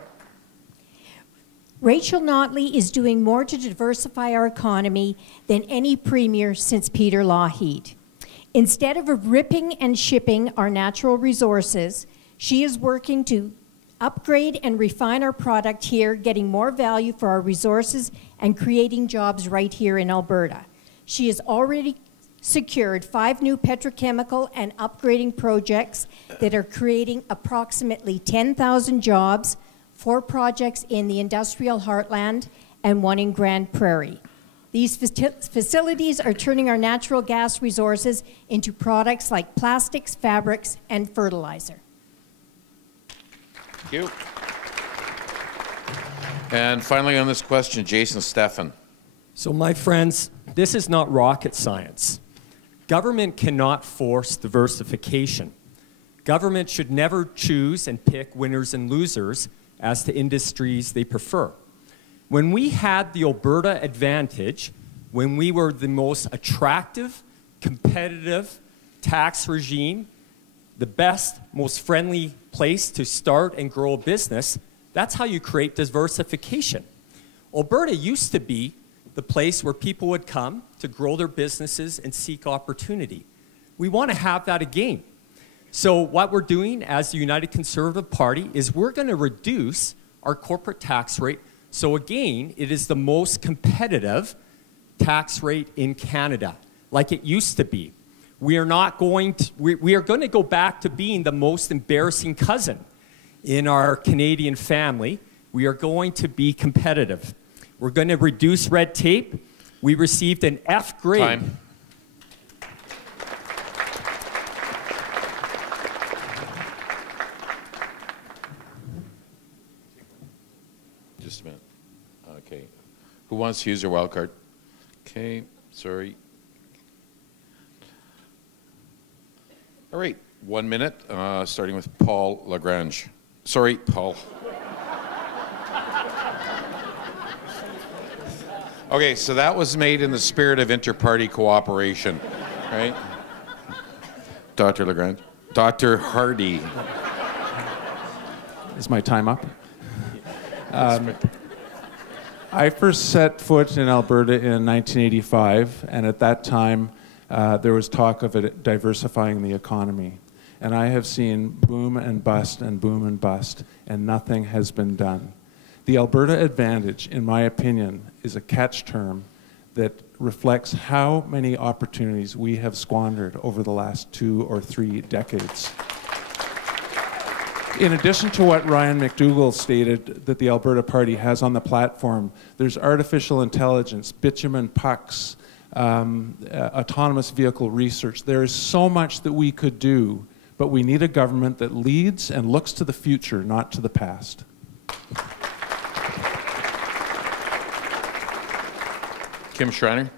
Rachel Notley is doing more to diversify our economy than any premier since Peter Lougheed. Instead of ripping and shipping our natural resources, she is working to upgrade and refine our product here, getting more value for our resources and creating jobs right here in Alberta. She has already secured 5 new petrochemical and upgrading projects that are creating approximately 10,000 jobs, 4 projects in the industrial heartland and 1 in Grand Prairie. These facilities are turning our natural gas resources into products like plastics, fabrics, and fertilizer. Thank you. And finally on this question, Jason Steffen. So my friends, this is not rocket science. Government cannot force diversification. Government should never choose and pick winners and losers as to industries they prefer. When we had the Alberta advantage, when we were the most attractive, competitive tax regime, the best, most friendly place to start and grow a business, that's how you create diversification. Alberta used to be the place where people would come to grow their businesses and seek opportunity. We want to have that again. So what we're doing as the United Conservative Party is we're going to reduce our corporate tax rate. So again, it is the most competitive tax rate in Canada, like it used to be. We are not going to, we are going to go back to being the most embarrassing cousin in our Canadian family. We are going to be competitive. We're going to reduce red tape. We received an F grade. Time. Just a minute. Okay. Who wants to use their wild card? Okay, sorry. All right, 1 minute, starting with Paul Lagrange. Sorry, Paul. Okay, so that was made in the spirit of inter-party cooperation, right? Dr. Lagrange. Dr. Hardy. Is my time up? I first set foot in Alberta in 1985, and at that time there was talk of it diversifying the economy. And I have seen boom and bust and boom and bust, and nothing has been done. The Alberta Advantage, in my opinion, is a catch term that reflects how many opportunities we have squandered over the last 2 or 3 decades. In addition to what Ryan McDougall stated that the Alberta Party has on the platform, there's artificial intelligence, bitumen pucks, autonomous vehicle research. There is so much that we could do, but we need a government that leads and looks to the future, not to the past. Kim Schreiner.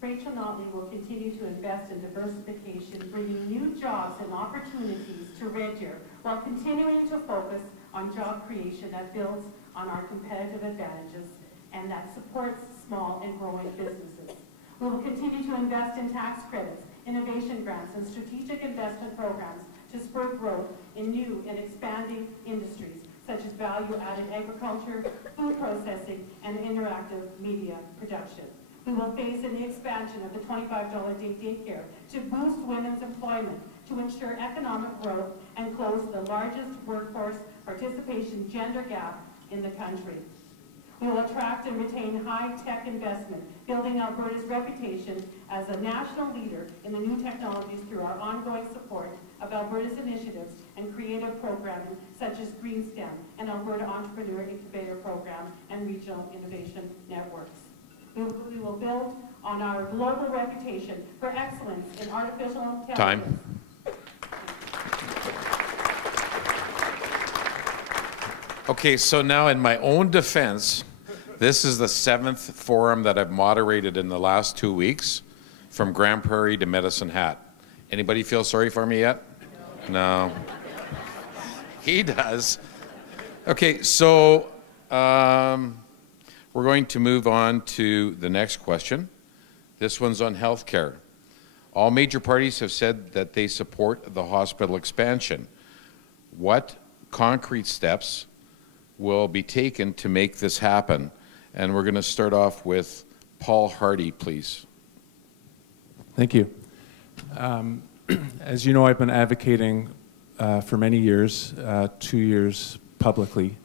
Rachel Notley will continue to invest in diversification, bringing new jobs and opportunities to Red Deer, while continuing to focus on job creation that builds on our competitive advantages and that supports small and growing businesses. We will continue to invest in tax credits, innovation grants, and strategic investment programs to spur growth in new and expanding industries, such as value-added agriculture, food processing, and interactive media production. We will phase in the expansion of the $25 day daycare to boost women's employment, to ensure economic growth, and close the largest workforce participation gender gap in the country. We will attract and retain high-tech investment, building Alberta's reputation as a national leader in the new technologies through our ongoing support of Alberta's initiatives and creative programming such as Green STEM and Alberta Entrepreneur Incubator Program and Regional Innovation Networks. We will build on our global reputation for excellence in artificial intelligence. Time. Okay, so now in my own defense, this is the 7th forum that I've moderated in the last 2 weeks, from Grand Prairie to Medicine Hat. Anybody feel sorry for me yet? No. He does. Okay, so we're going to move on to the next question. This one's on healthcare. All major parties have said that they support the hospital expansion. What concrete steps will be taken to make this happen? And we're going to start off with Paul Hardy, please. Thank you. As you know, I've been advocating for many years, 2 years publicly.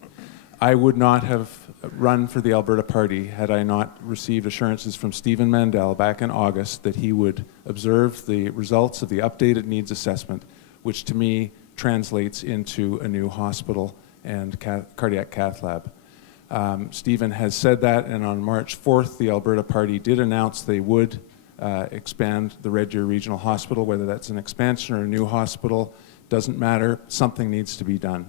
I would not have run for the Alberta Party had I not received assurances from Stephen Mandel back in August that he would observe the results of the updated needs assessment, which to me translates into a new hospital and cardiac cath lab. Stephen has said that, and on March 4th, the Alberta Party did announce they would expand the Red Deer Regional Hospital. Whether that's an expansion or a new hospital, doesn't matter. Something needs to be done.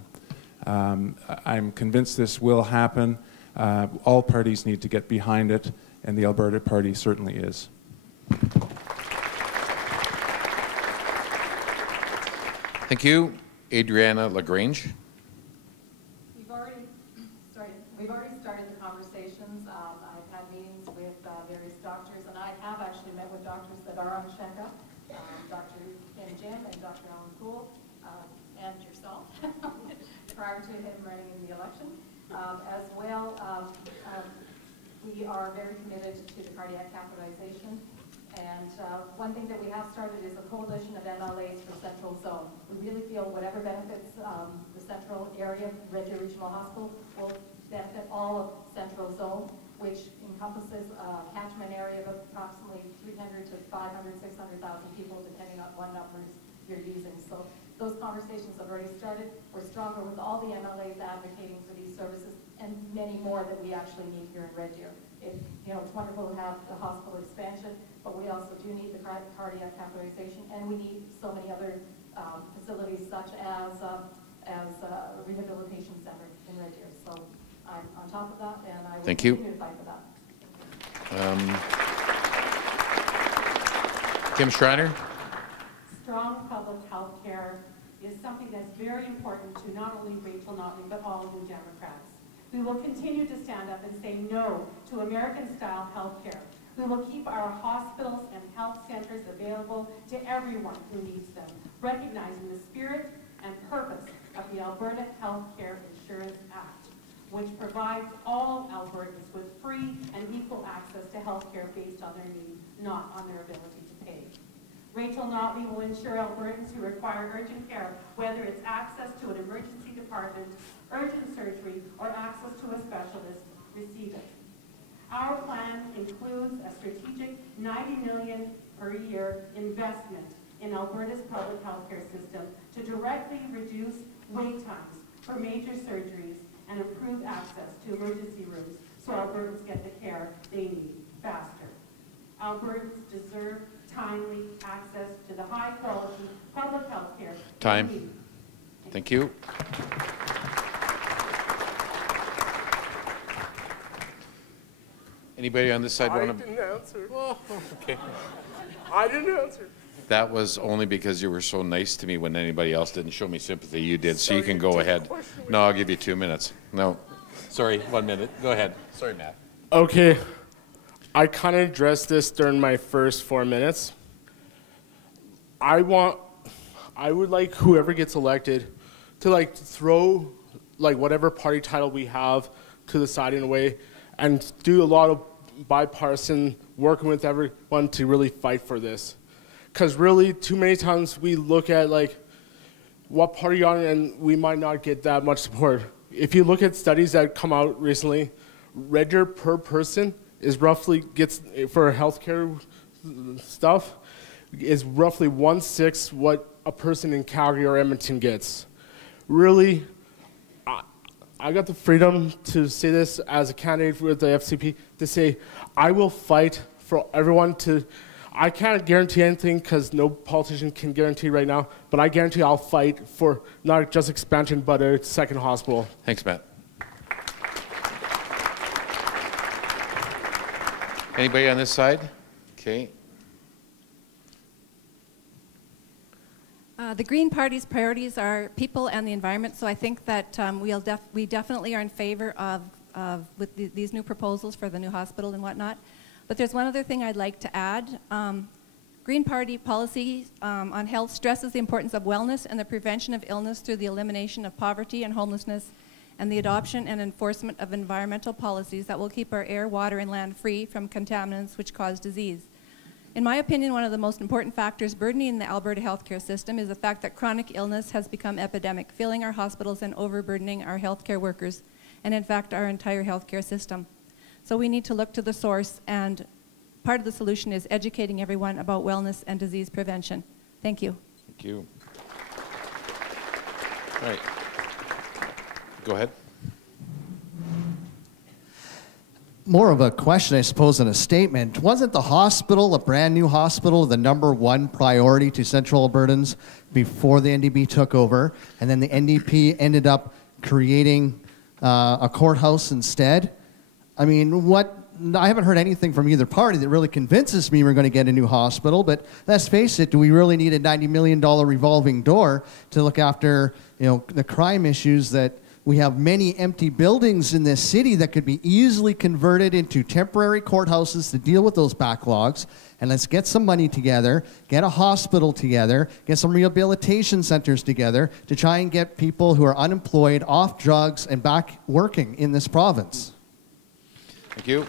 I'm convinced this will happen. All parties need to get behind it, and the Alberta Party certainly is. Thank you. Adriana Lagrange. We've already started the conversations. I've had meetings with various doctors, and I have actually met with doctors that are on checkup, Dr. Ken Jim and Dr. Alan Poole, and yourself, prior to him running in the election. As well, we are very committed to the cardiac catheterization. And one thing that we have started is a coalition of MLAs for Central Zone. We really feel whatever benefits the central area, Red Deer Regional Hospital, will benefit all of Central Zone. which encompasses a catchment area of approximately 300 to 500, 600,000 people, depending on what numbers you're using. So those conversations have already started. We're stronger with all the MLAs advocating for these services and many more that we actually need here in Red Deer. It's wonderful to have the hospital expansion, but we also do need the cardiac catheterization, and we need so many other facilities such as a rehabilitation center in Red Deer. So I'm on top of that, and I will continue to fight for that. Kim Schreiner. Strong public health care is something that's very important to not only Rachel Notley, but all New Democrats. We will continue to stand up and say no to American-style health care. We will keep our hospitals and health centers available to everyone who needs them, recognizing the spirit and purpose of the Alberta Health Care Insurance Act, which provides all Albertans with free and equal access to health care based on their need, not on their ability to pay. Rachel Notley will ensure Albertans who require urgent care, whether it's access to an emergency department, urgent surgery, or access to a specialist, receive it. Our plan includes a strategic $90 million per year investment in Alberta's public health care system to directly reduce wait times for major surgeries and improve access to emergency rooms so Albertans get the care they need faster. Albertans deserve timely access to the high-quality public health care they need. Thank you. Anybody on this side want to? I didn't answer. Oh, okay. I didn't answer. That was only because you were so nice to me when anybody else didn't show me sympathy. You did, so you can go ahead. No, I'll give you 2 minutes. No. Sorry, 1 minute. Go ahead. Sorry, Matt. Okay. I kind of addressed this during my first 4 minutes. I would like whoever gets elected to throw whatever party title we have to the side in a way and do a lot of bipartisan working with everyone to really fight for this. Because really, too many times we look at what party you're on and we might not get that much support. If you look at studies that come out recently, Red Deer per person is roughly gets for healthcare stuff is roughly 1/6 what a person in Calgary or Edmonton gets. Really, I got the freedom to say this as a candidate for the FCP to say I will fight for everyone to. I can't guarantee anything because no politician can guarantee right now, but I guarantee I'll fight for not just expansion but a second hospital. Thanks, Matt. Anybody on this side? Okay. The Green Party's priorities are people and the environment, so I think that we definitely are in favor of these new proposals for the new hospital and whatnot. But there's one other thing I'd like to add. Green Party policy on health stresses the importance of wellness and the prevention of illness through the elimination of poverty and homelessness and the adoption and enforcement of environmental policies that will keep our air, water, and land free from contaminants which cause disease. In my opinion, one of the most important factors burdening the Alberta healthcare system is the fact that chronic illness has become epidemic, filling our hospitals and overburdening our healthcare workers, and in fact our entire healthcare system. So we need to look to the source, and part of the solution is educating everyone about wellness and disease prevention. Thank you. Thank you. All right. Go ahead. More of a question, I suppose, than a statement. Wasn't the hospital, a brand new hospital, the #1 priority to Central Albertans before the NDP took over? And then the NDP ended up creating a courthouse instead? I mean, I haven't heard anything from either party that really convinces me we're going to get a new hospital, but let's face it, do we really need a $90 million revolving door to look after, the crime issues that we have many empty buildings in this city that could be easily converted into temporary courthouses to deal with those backlogs? And let's get some money together, get a hospital together, get some rehabilitation centers together to try and get people who are unemployed off drugs and back working in this province. Thank you.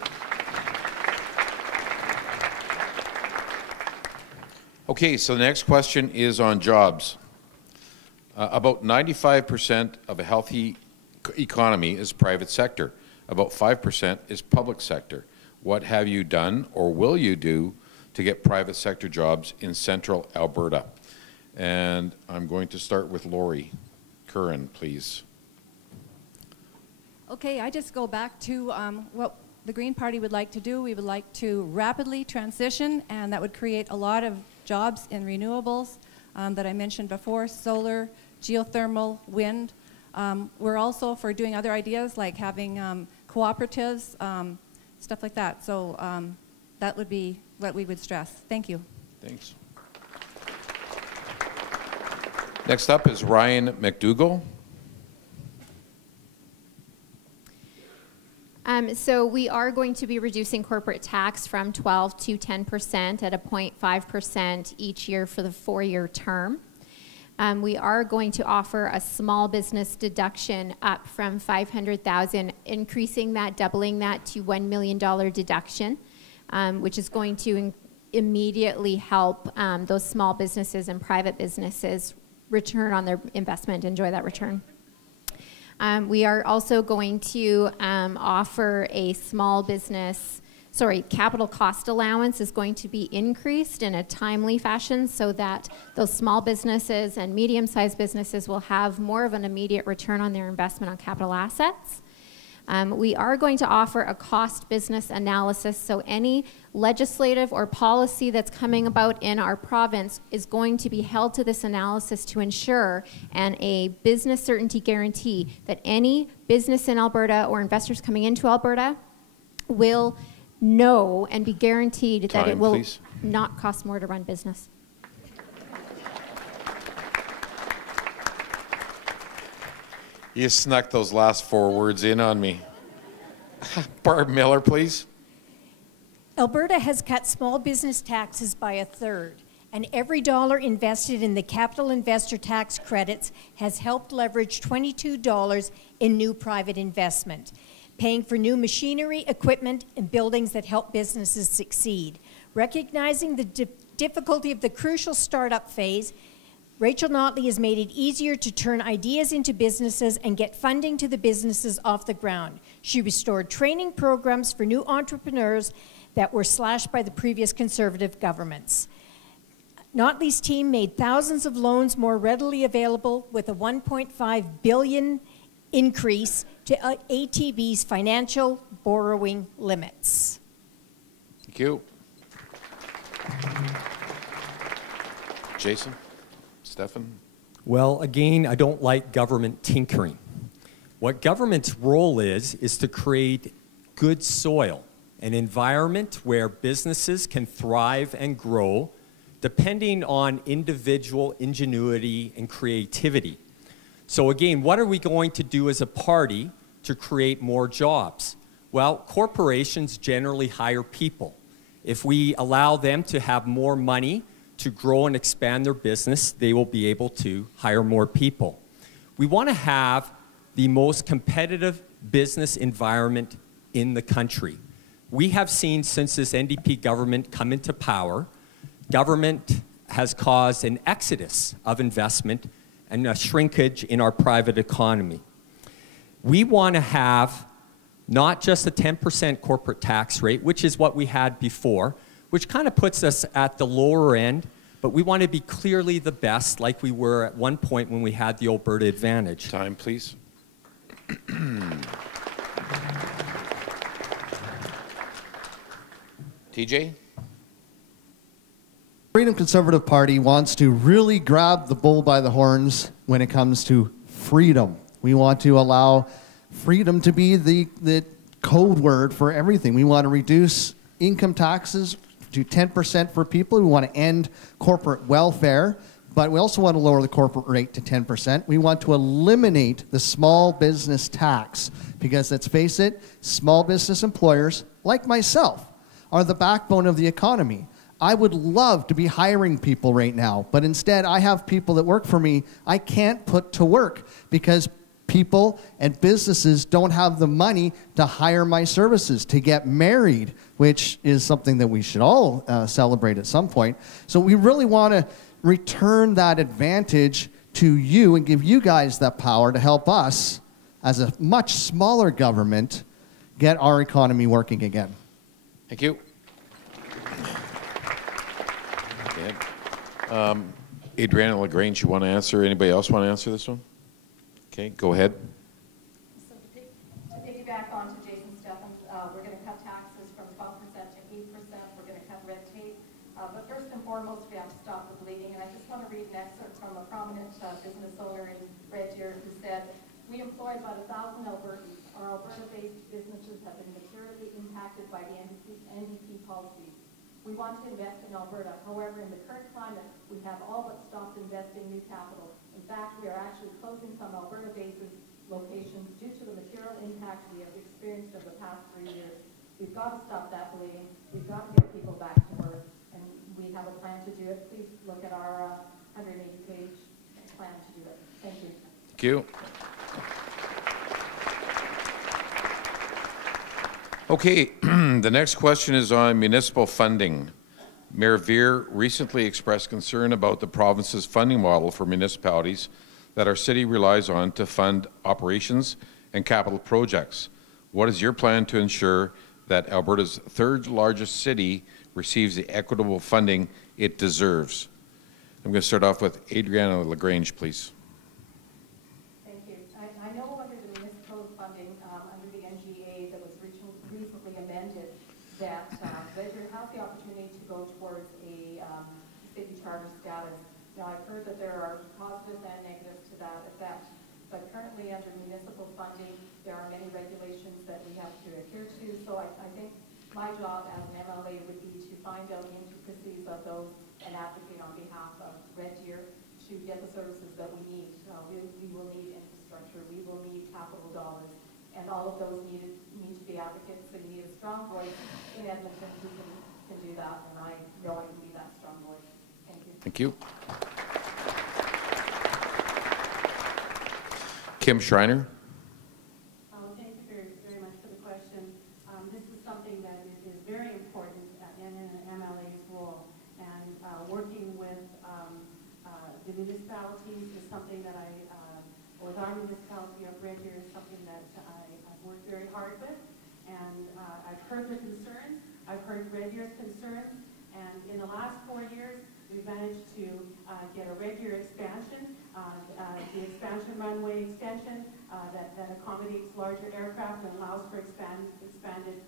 Okay, so the next question is on jobs. About 95% of a healthy economy is private sector. about 5% is public sector. What have you done or will you do to get private sector jobs in central Alberta? And I'm going to start with Lori Curran, please. Okay, I just go back to what the Green Party would like to do. We would like to rapidly transition, and that would create a lot of jobs in renewables that I mentioned before, solar, geothermal, wind. We're also for doing other ideas like having cooperatives, stuff like that. So that would be what we would stress. Thank you. Thanks. Next up is Ryan McDougall. So we are going to be reducing corporate tax from 12 to 10% at a 0.5% each year for the 4-year term. We are going to offer a small business deduction up from $500,000, increasing that, doubling that to $1 million deduction, which is going to immediately help those small businesses and private businesses return on their investment, enjoy that return. We are also going to offer a small business, capital cost allowance is going to be increased in a timely fashion so that those small businesses and medium-sized businesses will have more of an immediate return on their investment on capital assets. We are going to offer a cost business analysis, so any legislative or policy that's coming about in our province is going to be held to this analysis to ensure and a business certainty guarantee that any business in Alberta or investors coming into Alberta will know and be guaranteed that it will not cost more to run business. You snuck those last 4 words in on me. Barb Miller, please. Alberta has cut small business taxes by 1/3, and every dollar invested in the capital investor tax credits has helped leverage $22 in new private investment, paying for new machinery, equipment, and buildings that help businesses succeed. Recognizing the difficulty of the crucial startup phase, Rachel Notley has made it easier to turn ideas into businesses and get funding to the businesses off the ground. She restored training programs for new entrepreneurs that were slashed by the previous Conservative governments. Notley's team made thousands of loans more readily available with a $1.5 billion increase to ATB's financial borrowing limits. Thank you. Jason? Stefan? Well, again, I don't like government tinkering. What government's role is to create good soil, an environment where businesses can thrive and grow depending on individual ingenuity and creativity. So again, what are we going to do as a party to create more jobs? Well, corporations generally hire people. If we allow them to have more money to grow and expand their business, they will be able to hire more people. We want to have the most competitive business environment in the country. We have seen since this NDP government come into power, government has caused an exodus of investment and a shrinkage in our private economy. We want to have not just a 10% corporate tax rate, which is what we had before, which kind of puts us at the lower end, but we want to be clearly the best like we were at one point when we had the Alberta advantage. Time, please. TJ? Freedom Conservative Party wants to really grab the bull by the horns when it comes to freedom. We want to allow freedom to be the code word for everything. We want to reduce income taxes to 10% for people. We want to end corporate welfare, but we also want to lower the corporate rate to 10%. We want to eliminate the small business tax because, let's face it, small business employers, like myself, are the backbone of the economy. I would love to be hiring people right now, but instead I have people that work for me I can't put to work because people and businesses don't have the money to hire my services, to get married, which is something that we should all celebrate at some point. So we really want to return that advantage to you and give you guys that power to help us as a much smaller government get our economy working again. Thank you. Adriana LaGrange, you want to answer? Anybody else want to answer this one? Okay, go ahead. So to piggyback on to Jason Stefan, we're going to cut taxes from 12% to 8%. We're going to cut red tape. But first and foremost, we have to stop the bleeding. And I just want to read an excerpt from a prominent business owner in Red Deer who said, "We employ about 1,000 Albertans. Our Alberta-based businesses have been materially impacted by the NDP policies. We want to invest in Alberta. However, in the current climate, we have all but stopped investing new capital. In fact, we are actually closing some Alberta bases locations due to the material impact we have experienced over the past 3 years. We've got to stop that bleeding. We've got to get people back to work, and we have a plan to do it. Please look at our 180-page plan to do it. Thank you." Thank you. Okay, the next question is on municipal funding. Mayor Veer recently expressed concern about the province's funding model for municipalities that our city relies on to fund operations and capital projects. What is your plan to ensure that Alberta's third largest city receives the equitable funding it deserves? I'm going to start off with Adriana LaGrange, please. Thank you. I know under the municipal funding, under the NGA that was recently amended, that Red Deer has the opportunity to go towards a city charter status. Now, I've heard that there are positives and negatives to that effect, but currently under municipal funding, there are many regulations that we have to adhere to. So I think my job as an MLA would be to find out the intricacies of those and advocate on behalf of Red Deer to get the services that we need. We will need infrastructure, we will need capital dollars, and all of those need to be advocates. So you need a strong voice in Edmonton who can do that, and I know I can be that strong voice. Thank you. Thank you. Kim Schreiner. Thank you very much for the question. This is something that is very important in an MLA's role, and working with the municipalities is something that with our municipality of Red Deer is something that I've worked very hard with, and I've heard the concerns, I've heard Red Deer's concerns, and in the last 4 years, we've managed to get a Red Deer expansion, the expansion runway extension that accommodates larger aircraft and allows for expanded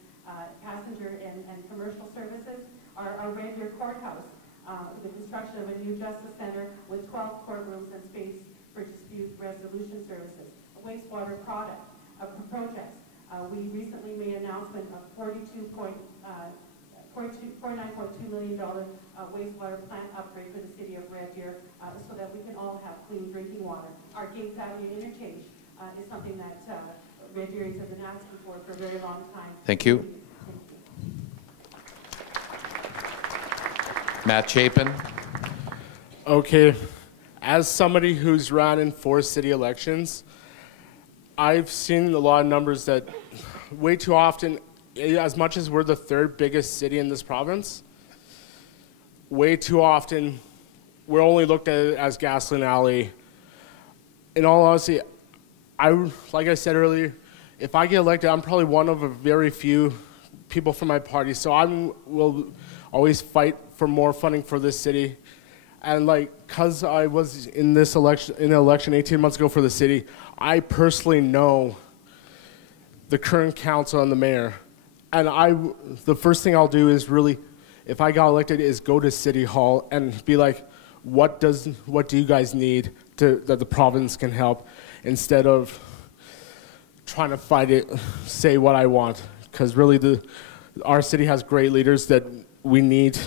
passenger and commercial services. Our Red Deer courthouse, the construction of a new justice center with 12 courtrooms and space for dispute resolution services, a wastewater projects. We recently made an announcement of $49.2 million wastewater plant upgrade for the city of Red Deer so that we can all have clean drinking water. Our Gates Avenue interchange is something that Red Deerians have been asking for a very long time. Thank you. Matt Chapin. Okay, as somebody who's ran in 4 city elections, I've seen a lot of numbers that way too often, as much as we're the 3rd biggest city in this province, way too often we're only looked at it as Gasoline Alley. In all honesty, like I said earlier, if I get elected, I'm probably one of a very few people from my party, so I will always fight for more funding for this city. And because I was in this election, 18 months ago for the city, I personally know the current council and the mayor. And the first thing I'll do is really, if I got elected, is go to City Hall and be like, what do you guys need that the province can help, instead of trying to fight it, say what I want. Because really, our city has great leaders that we need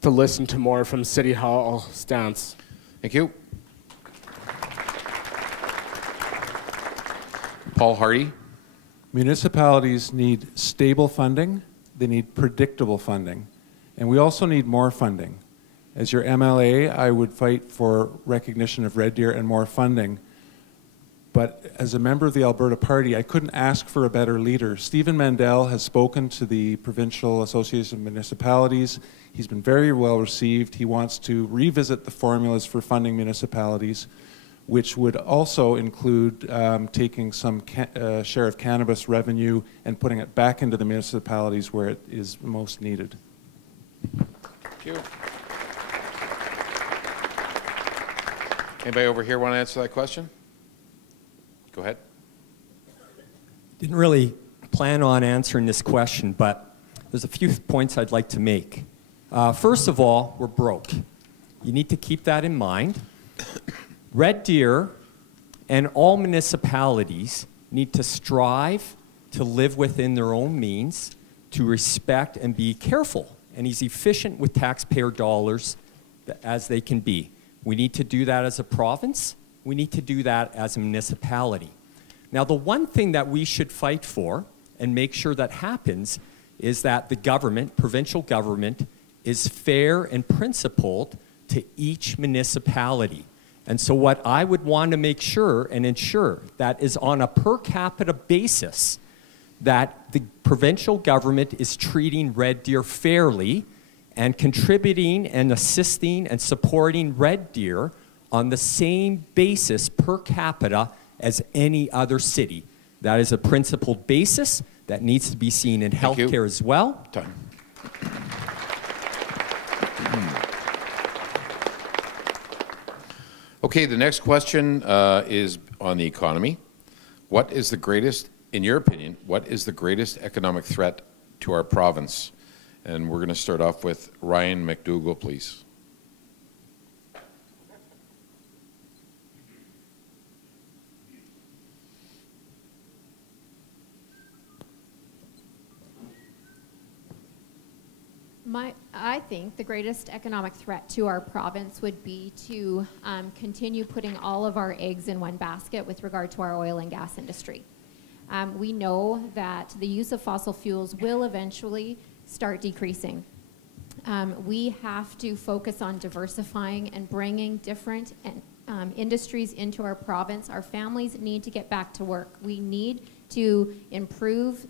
to listen to more from City Hall stance. Thank you. Paul Hardy. Municipalities need stable funding, they need predictable funding, and we also need more funding. As your MLA, I would fight for recognition of Red Deer and more funding, but as a member of the Alberta Party, I couldn't ask for a better leader. Stephen Mandel has spoken to the Provincial Association of Municipalities. He's been very well received. He wants to revisit the formulas for funding municipalities. which would also include taking some share of cannabis revenue and putting it back into the municipalities where it is most needed. Thank you. Anybody over here want to answer that question? Go ahead. Didn't really plan on answering this question, but there's a few points I'd like to make. First of all, we're broke. You need to keep that in mind. Red Deer and all municipalities need to strive to live within their own means, to respect and be careful and as efficient with taxpayer dollars as they can be. We need to do that as a province. We need to do that as a municipality. Now, the one thing that we should fight for and make sure that happens is that the government, provincial government, is fair and principled to each municipality. And so what I would want to make sure and ensure that is on a per capita basis that the provincial government is treating Red Deer fairly and contributing and assisting and supporting Red Deer on the same basis per capita as any other city. That is a principled basis that needs to be seen in healthcare as well. Time. Okay, the next question is on the economy. What is the greatest, in your opinion, what is the greatest economic threat to our province? And we're going to start off with Ryan McDougall, please. I think the greatest economic threat to our province would be to continue putting all of our eggs in one basket with regard to our oil and gas industry. We know that the use of fossil fuels will eventually start decreasing. We have to focus on diversifying and bringing different industries into our province. Our families need to get back to work. We need to improve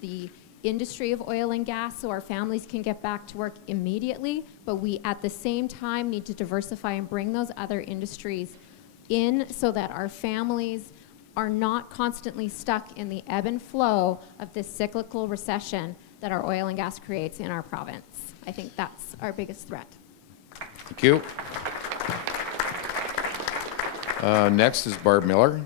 the industry of oil and gas so our families can get back to work immediately, but we at the same time need to diversify and bring those other industries in so that our families are not constantly stuck in the ebb and flow of this cyclical recession that our oil and gas creates in our province. I think that's our biggest threat. Thank you. Next is Barb Miller.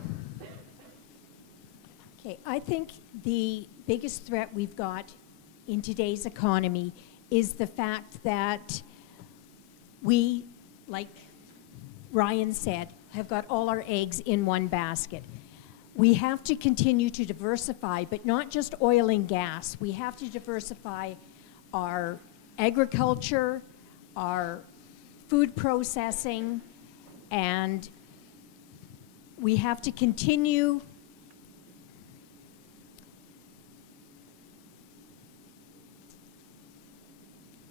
Okay, I think the biggest threat we've got in today's economy is the fact that we, like Ryan said, have got all our eggs in one basket. We have to continue to diversify, but not just oil and gas. We have to diversify our agriculture, our food processing, and we have to continue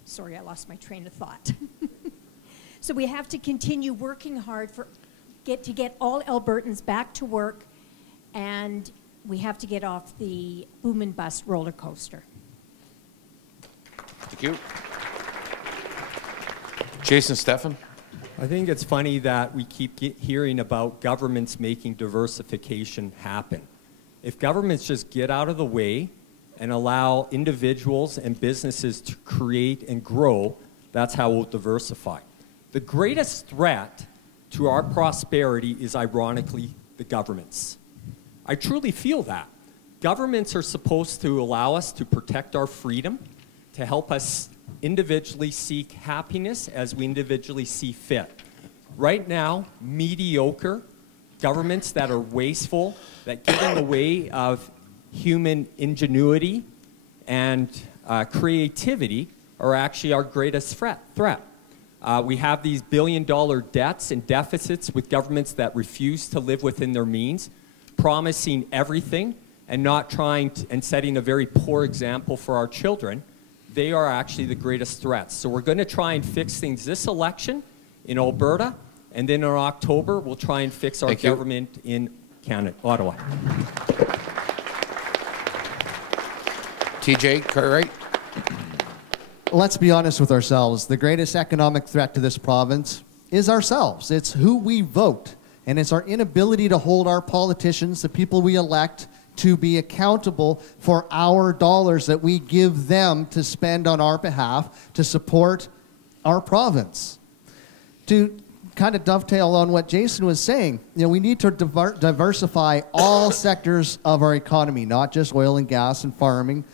sorry, I lost my train of thought. So we have to continue working hard to get all Albertans back to work, and we have to get off the boom and bust roller coaster. Thank you. Jason Steffen. I think it's funny that we keep hearing about governments making diversification happen. If governments just get out of the way and allow individuals and businesses to create and grow, that's how we'll diversify. The greatest threat to our prosperity is, ironically, the governments. I truly feel that. Governments are supposed to allow us to protect our freedom, to help us individually seek happiness as we individually see fit. Right now, mediocre governments that are wasteful, that get in the way of human ingenuity and creativity are actually our greatest threat. We have these billion-dollar debts and deficits with governments that refuse to live within their means, promising everything and not trying to, and setting a very poor example for our children. They are actually the greatest threats. So we're going to try and fix things this election in Alberta, and then in October we'll try and fix our government in Canada, Ottawa. TJ Cartwright. Let's be honest with ourselves. The greatest economic threat to this province is ourselves. It's who we vote. And it's our inability to hold our politicians, the people we elect, to be accountable for our dollars that we give them to spend on our behalf to support our province. To kind of dovetail on what Jason was saying, we need to diversify all sectors of our economy, not just oil and gas and farming.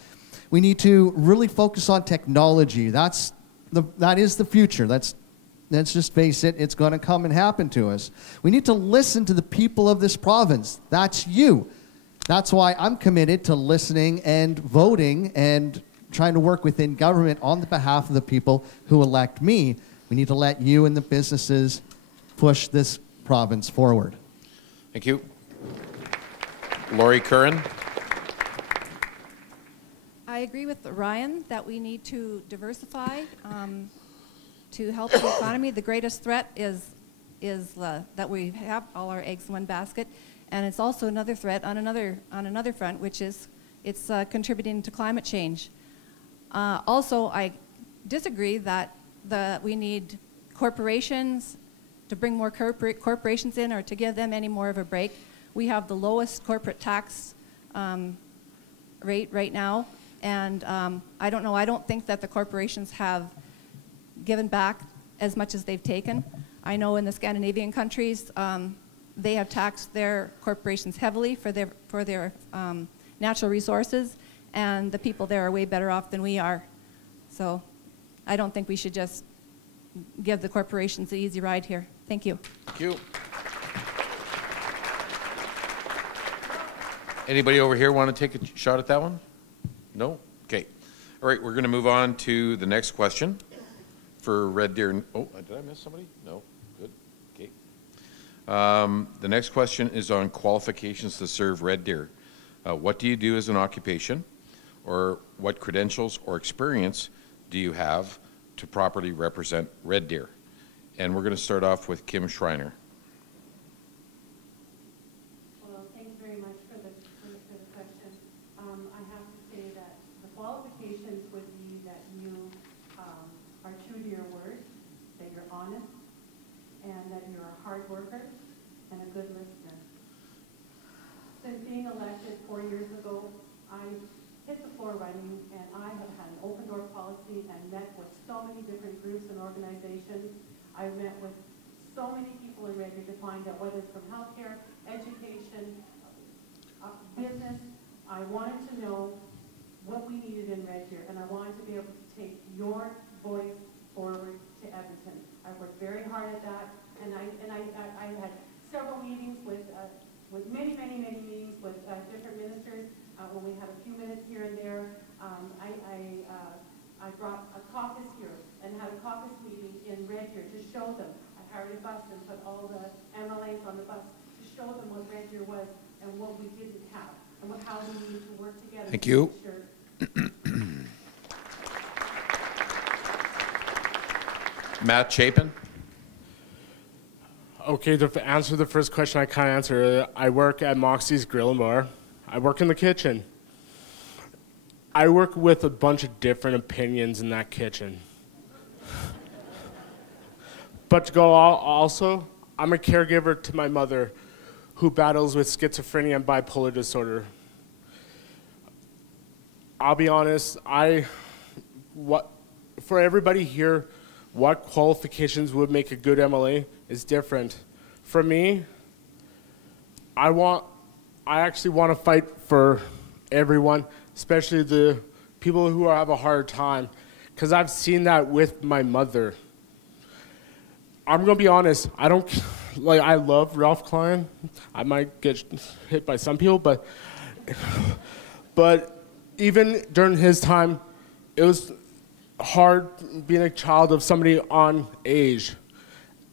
We need to really focus on technology. That is the future. Let's just face it, it's going to come and happen to us. We need to listen to the people of this province. That's you. That's why I'm committed to listening and voting and trying to work within government on the behalf of the people who elect me. We need to let you and the businesses push this province forward. Thank you. Lori Curran. I agree with Ryan that we need to diversify to help the economy. The greatest threat is that we have all our eggs in one basket, and it's also another threat on another front, which is it's contributing to climate change. Also, I disagree that we need corporations to bring more corporations in or to give them any more of a break. We have the lowest corporate tax rate right now, and I don't know. I don't think that the corporations have given back as much as they've taken. I know in the Scandinavian countries, they have taxed their corporations heavily for their natural resources, and the people there are way better off than we are. So I don't think we should just give the corporations the easy ride here. Thank you. Thank you. Anybody over here want to take a shot at that one? No? Okay. All right, we're going to move on to the next question for Red Deer. Oh, did I miss somebody? No? Good. Okay. The next question is on qualifications to serve Red Deer. What do you do as an occupation, or what credentials or experience do you have to properly represent Red Deer? And we're going to start off with Kim Schreiner. Well, thank you very much for the question. I have to say that the qualifications would be that you are true to your word, that you're honest, and that you're a hard worker and a good listener. Since being elected 4 years ago, I hit the floor running, and I have had an open door policy and met with so many different groups and organizations. I've met with so many people in Red Deer to find out whether it's from healthcare, education, business. I wanted to know what we needed in Red Deer, and I wanted to be able to take your voice forward to Edmonton. I worked very hard at that, and I had several meetings with many meetings with different ministers. When we had a few minutes here and there, I brought a caucus here and had a caucus meeting in Red Deer to show them. I hired a bus and put all the MLAs on the bus to show them what Red Deer was and what we didn't have and how we needed to work together. Thank you. Matt Chapin. Okay, to answer the first question, I kind of answered. I work at Moxie's Grill and Bar. I work in the kitchen. I work with a bunch of different opinions in that kitchen. But to go also, I'm a caregiver to my mother who battles with schizophrenia and bipolar disorder. I'll be honest, for everybody here, what qualifications would make a good MLA is different. For me, I actually want to fight for everyone, especially the people who have a hard time, because I've seen that with my mother. I'm going to be honest, I love Ralph Klein. I might get hit by some people, but even during his time, it was hard being a child of somebody on age.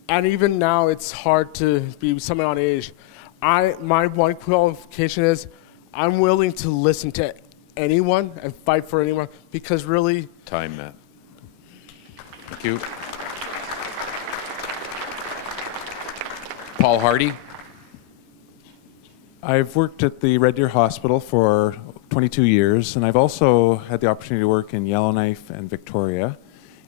And even now, it's hard to be somebody on age. My one qualification is I'm willing to listen to anyone and fight for anyone, because really... Time, Matt. Thank you. Paul Hardy. I've worked at the Red Deer Hospital for 22 years, and I've also had the opportunity to work in Yellowknife and Victoria.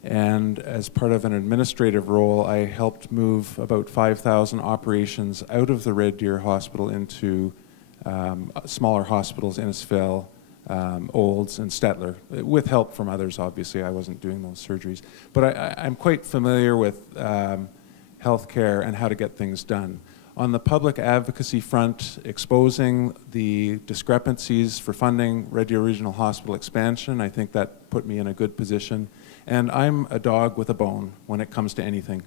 And as part of an administrative role, I helped move about 5,000 operations out of the Red Deer Hospital into smaller hospitals, Innisfil, Olds, and Stettler, with help from others, obviously. I wasn't doing those surgeries. But I'm quite familiar with healthcare and how to get things done. On the public advocacy front, exposing the discrepancies for funding Red Deer Regional Hospital expansion, I think that put me in a good position. And I'm a dog with a bone when it comes to anything.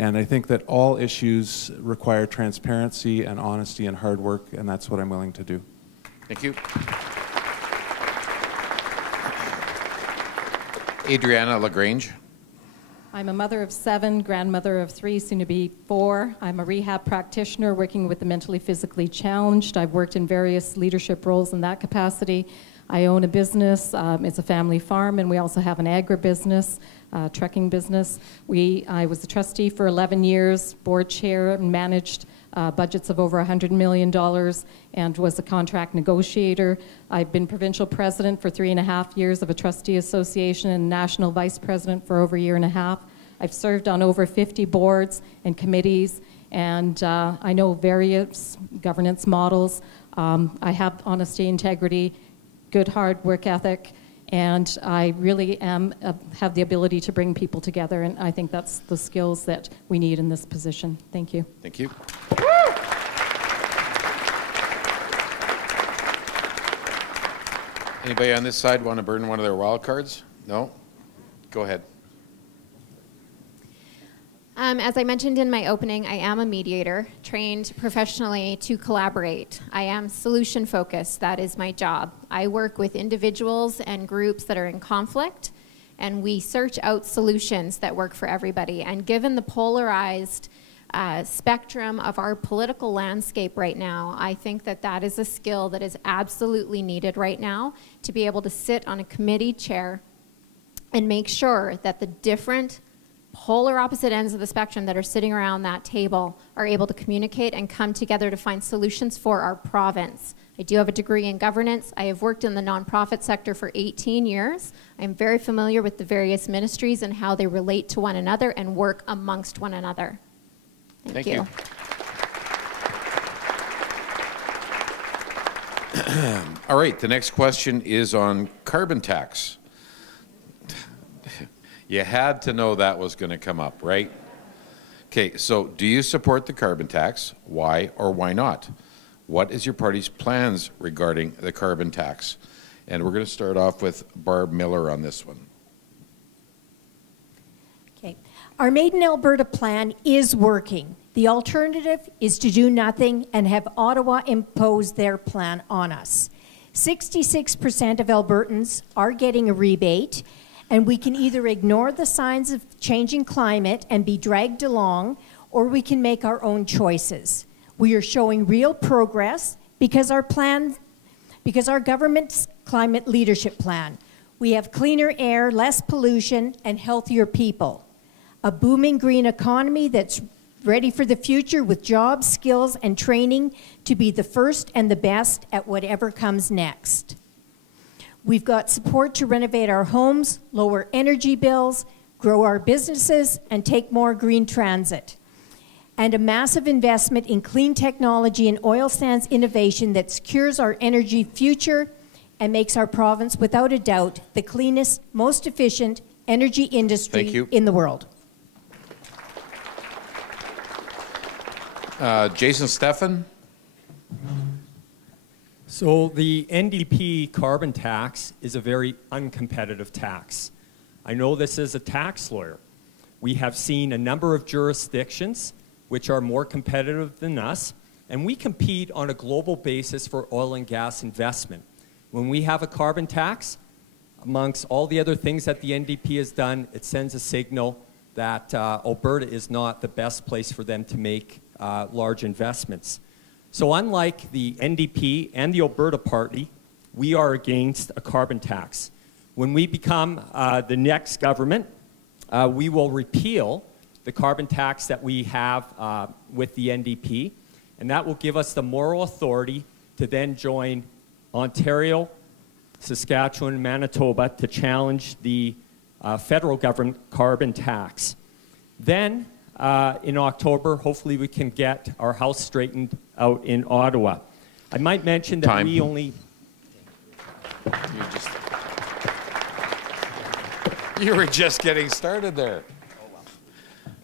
And I think that all issues require transparency and honesty and hard work, and that's what I'm willing to do. Thank you. Adriana LaGrange. I'm a mother of 7, grandmother of 3, soon to be 4. I'm a rehab practitioner working with the mentally, physically challenged. I've worked in various leadership roles in that capacity. I own a business. It's a family farm, and we also have an agribusiness, trucking business. I was the trustee for 11 years, board chair, and managed budgets of over $100 million, and was a contract negotiator. I've been provincial president for 3.5 years of a trustee association and national vice president for over 1.5 years. I've served on over 50 boards and committees, and I know various governance models. I have honesty, integrity, good hard work ethic, and I really have the ability to bring people together, and I think that's the skills that we need in this position. Thank you. Thank you. Anybody on this side want to burn one of their wild cards? No? Go ahead. As I mentioned in my opening, I am a mediator, trained professionally to collaborate. I am solution focused. That is my job. I work with individuals and groups that are in conflict, and we search out solutions that work for everybody. And given the polarized spectrum of our political landscape right now, I think that that is a skill that is absolutely needed right now, to be able to sit on a committee chair and make sure that the different polar opposite ends of the spectrum that are sitting around that table are able to communicate and come together to find solutions for our province. I do have a degree in governance. I have worked in the nonprofit sector for 18 years. I'm very familiar with the various ministries and how they relate to one another and work amongst one another. Thank you. All right, the next question is on carbon tax. You had to know that was going to come up, right? Okay, so do you support the carbon tax? Why or why not? What is your party's plans regarding the carbon tax? And we're going to start off with Barb Miller on this one. Okay. Our Made in Alberta plan is working. The alternative is to do nothing and have Ottawa impose their plan on us. 66% of Albertans are getting a rebate, and we can either ignore the signs of changing climate and be dragged along, or we can make our own choices. We are showing real progress because our government's climate leadership plan. We have cleaner air, less pollution, and healthier people. A booming green economy that's ready for the future with jobs, skills, and training to be the first and the best at whatever comes next. We've got support to renovate our homes, lower energy bills, grow our businesses, and take more green transit. And a massive investment in clean technology and oil sands innovation that secures our energy future and makes our province, without a doubt, the cleanest, most efficient energy industry in the world. Jason Steffen. So the NDP carbon tax is a very uncompetitive tax. I know this as a tax lawyer. We have seen a number of jurisdictions which are more competitive than us, and we compete on a global basis for oil and gas investment. When we have a carbon tax, amongst all the other things that the NDP has done, it sends a signal that Alberta is not the best place for them to make large investments. So unlike the NDP and the Alberta Party, we are against a carbon tax. When we become the next government, we will repeal the carbon tax that we have with the NDP, and that will give us the moral authority to then join Ontario, Saskatchewan, and Manitoba to challenge the federal government carbon tax. Then, in October, hopefully we can get our house straightened out in Ottawa. I might mention that we only... You were just getting started there.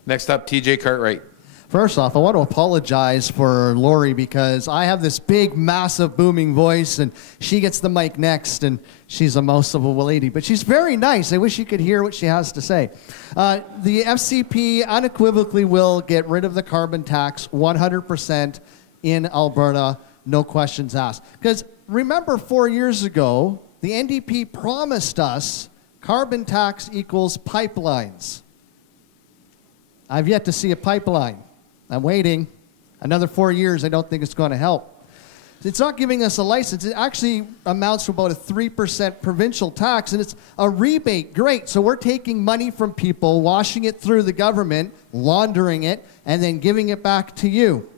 Next up, TJ Cartwright. First off, I want to apologize for Lori because I have this big, massive, booming voice, and she gets the mic next, and she's a mouse of a lady. But she's very nice. I wish you could hear what she has to say. The FCP unequivocally will get rid of the carbon tax 100% in Alberta, no questions asked. Because remember 4 years ago, the NDP promised us carbon tax equals pipelines. I've yet to see a pipeline. I'm waiting. Another 4 years, I don't think it's going to help. It's not giving us a license. It actually amounts to about a 3% provincial tax, and it's a rebate. Great. So we're taking money from people, washing it through the government, laundering it, and then giving it back to you.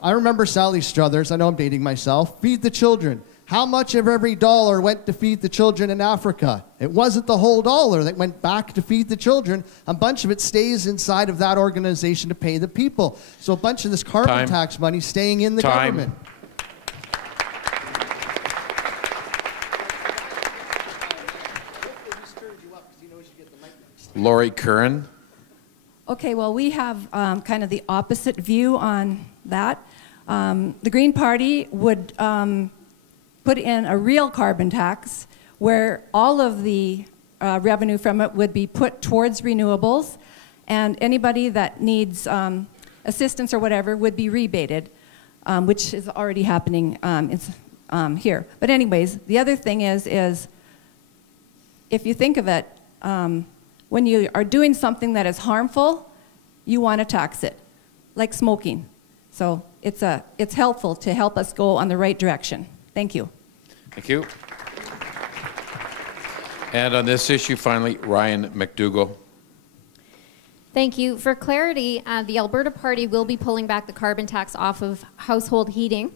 I remember Sally Struthers. I know I'm dating myself. Feed the children. How much of every dollar went to feed the children in Africa? It wasn't the whole dollar that went back to feed the children. A bunch of it stays inside of that organization to pay the people. So a bunch of this carbon tax money staying in the government. Lori Curran. Okay, well, we have kind of the opposite view on that. The Green Party would put in a real carbon tax where all of the revenue from it would be put towards renewables, and anybody that needs assistance or whatever would be rebated, which is already happening here. But anyways, the other thing is if you think of it, when you are doing something that is harmful, you want to tax it, like smoking. So it's helpful to help us go on the right direction. Thank you. Thank you. And on this issue, finally, Ryan McDougall. Thank you. For clarity, the Alberta Party will be pulling back the carbon tax off of household heating.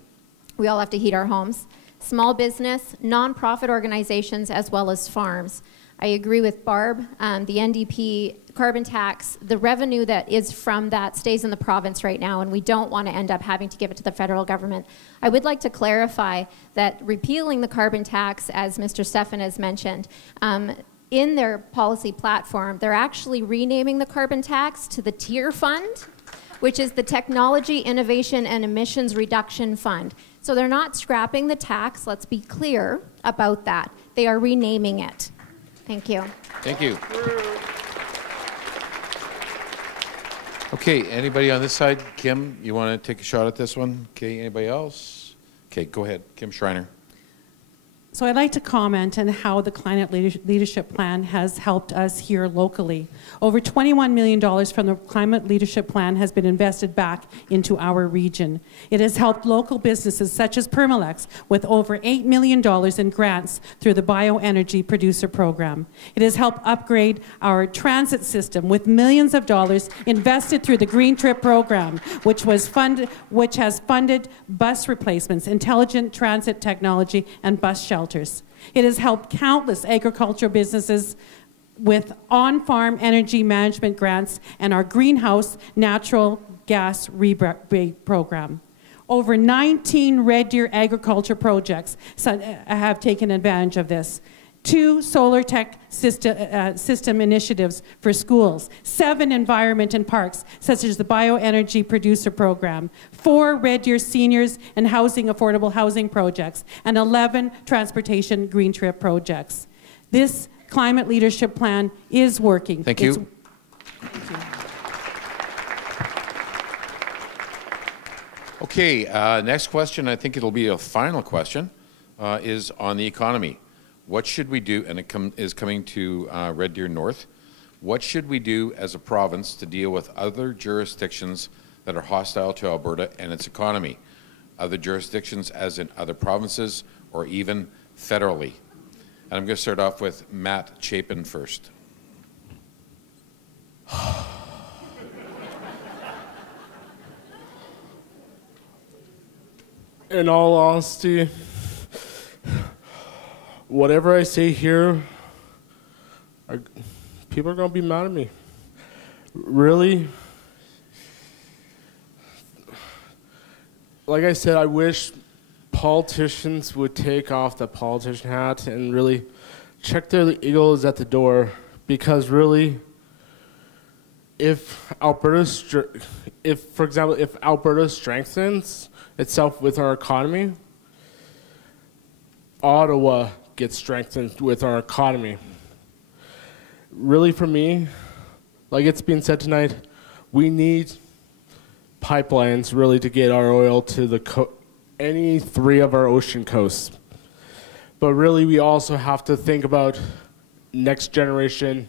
We all have to heat our homes. Small business, non-profit organizations, as well as farms. I agree with Barb. The NDP carbon tax, the revenue that is from that stays in the province right now, and we don't want to end up having to give it to the federal government. I would like to clarify that repealing the carbon tax, as Mr. Stephan has mentioned, in their policy platform, they're actually renaming the carbon tax to the TIER Fund, which is the Technology, Innovation, and Emissions Reduction Fund. So they're not scrapping the tax, let's be clear about that. They are renaming it. Thank you. Thank you. Okay, anybody on this side? Kim, you want to take a shot at this one? Okay, anybody else? Okay, go ahead. Kim Schreiner. So I'd like to comment on how the Climate Leadership Plan has helped us here locally. Over $21 million from the Climate Leadership Plan has been invested back into our region. It has helped local businesses such as Permalex with over $8 million in grants through the Bioenergy Producer Program. It has helped upgrade our transit system with millions of dollars invested through the Green Trip Program, which has funded bus replacements, intelligent transit technology, and bus shelters. It has helped countless agricultural businesses with on-farm energy management grants and our greenhouse natural gas rebate program. Over 19 Red Deer agriculture projects have taken advantage of this. 2 solar tech system initiatives for schools, 7 environment and parks, such as the Bioenergy Producer Program, 4 Red Deer seniors and affordable housing projects, and 11 transportation green trip projects. This climate leadership plan is working. Thank you. Thank you. Okay, next question, I think it'll be a final question, is on the economy. What should we do, and it is coming to Red Deer North, what should we do as a province to deal with other jurisdictions that are hostile to Alberta and its economy? Other jurisdictions as in other provinces or even federally? And I'm going to start off with Matt Chapin first. In all honesty, whatever I say here people are going to be mad at me. Really, like I said, I wish politicians would take off the politician hat and really check their egos at the door, because really, if Alberta strengthens itself with our economy, Ottawa gets strengthened with our economy. Really, for me, like it's been said tonight, we need pipelines really to get our oil to any three of our ocean coasts. But really, we also have to think about next generation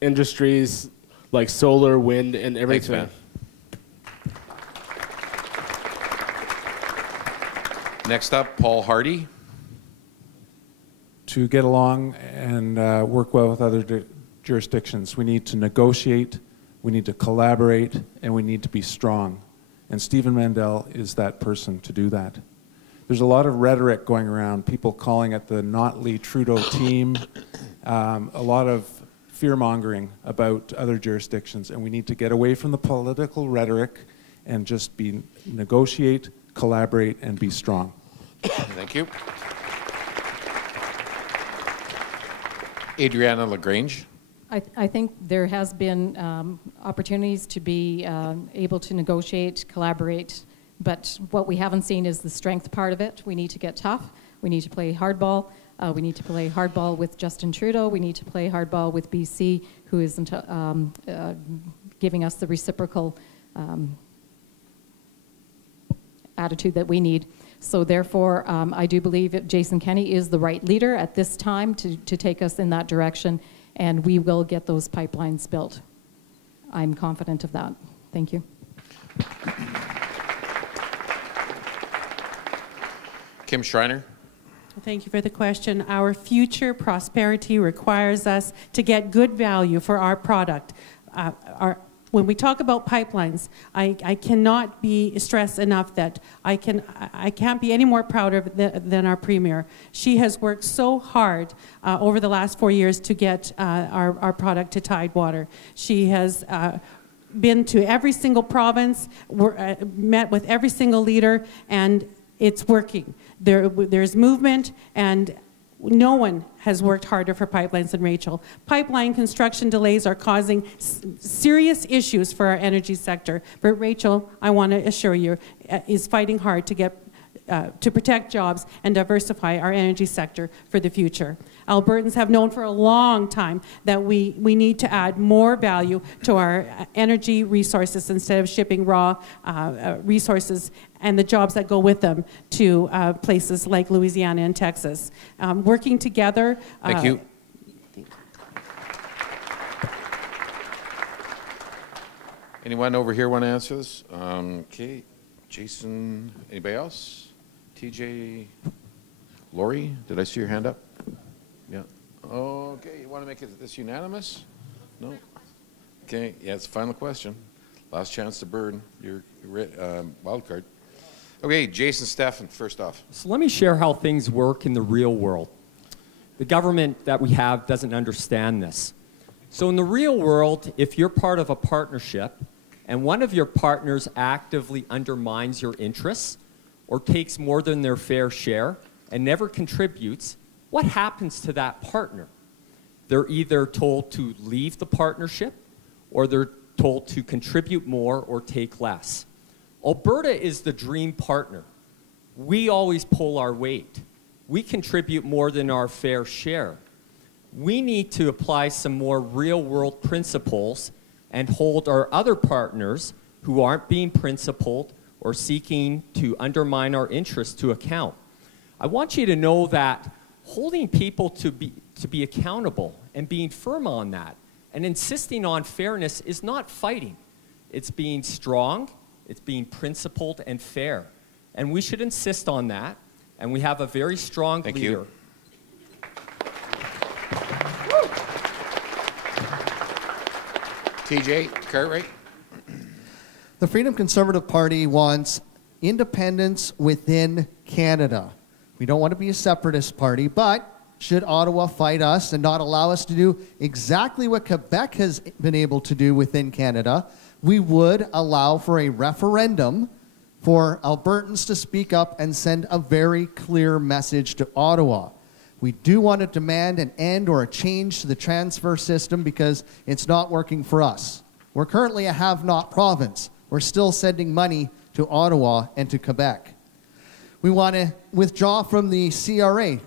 industries like solar, wind, and everything. Thanks, man. Next up, Paul Hardy. To get along and work well with other jurisdictions, we need to negotiate, we need to collaborate, and we need to be strong. And Stephen Mandel is that person to do that. There's a lot of rhetoric going around, people calling it the Notley-Trudeau team, a lot of fear-mongering about other jurisdictions, and we need to get away from the political rhetoric and just negotiate, collaborate, and be strong. Thank you. Adriana LaGrange. I think there has been opportunities to be able to negotiate, collaborate, but what we haven't seen is the strength part of it. We need to get tough. We need to play hardball. We need to play hardball with Justin Trudeau. We need to play hardball with BC, who isn't giving us the reciprocal attitude that we need. So therefore, I do believe that Jason Kenney is the right leader at this time to take us in that direction, and we will get those pipelines built. I'm confident of that. Thank you. Kim Schreiner. Thank you for the question. Our future prosperity requires us to get good value for our product. When we talk about pipelines, I cannot be stressed enough that I can't be any more prouder than our Premier. She has worked so hard over the last 4 years to get our product to Tidewater. She has been to every single province, met with every single leader, and it's working. There's movement, and no one has worked harder for pipelines than Rachel. Pipeline construction delays are causing serious issues for our energy sector. But Rachel, I want to assure you, is fighting hard to get to protect jobs and diversify our energy sector for the future. Albertans have known for a long time that we need to add more value to our energy resources instead of shipping raw resources and the jobs that go with them to places like Louisiana and Texas. Working together. Thank you. Anyone over here want to answer this? Okay, Jason, anybody else? TJ, Lori, did I see your hand up? Yeah. Okay, you want to make this unanimous? No? Okay, yeah, it's the final question. Last chance to burn your wild card. Okay, Jason Steffen, first off. So let me share how things work in the real world. The government that we have doesn't understand this. So in the real world, if you're part of a partnership and one of your partners actively undermines your interests or takes more than their fair share and never contributes, what happens to that partner? They're either told to leave the partnership or they're told to contribute more or take less. Alberta is the dream partner. We always pull our weight. We contribute more than our fair share. We need to apply some more real-world principles and hold our other partners who aren't being principled or seeking to undermine our interests to account. I want you to know that holding people to be accountable and being firm on that and insisting on fairness is not fighting. It's being strong, it's being principled and fair. And we should insist on that, and we have a very strong leader. You. TJ Cartwright. The Freedom Conservative Party wants independence within Canada. We don't want to be a separatist party, but should Ottawa fight us and not allow us to do exactly what Quebec has been able to do within Canada, we would allow for a referendum for Albertans to speak up and send a very clear message to Ottawa. We do want to demand an end or a change to the transfer system because it's not working for us. We're currently a have-not province. We're still sending money to Ottawa and to Quebec. We want to withdraw from the CRA.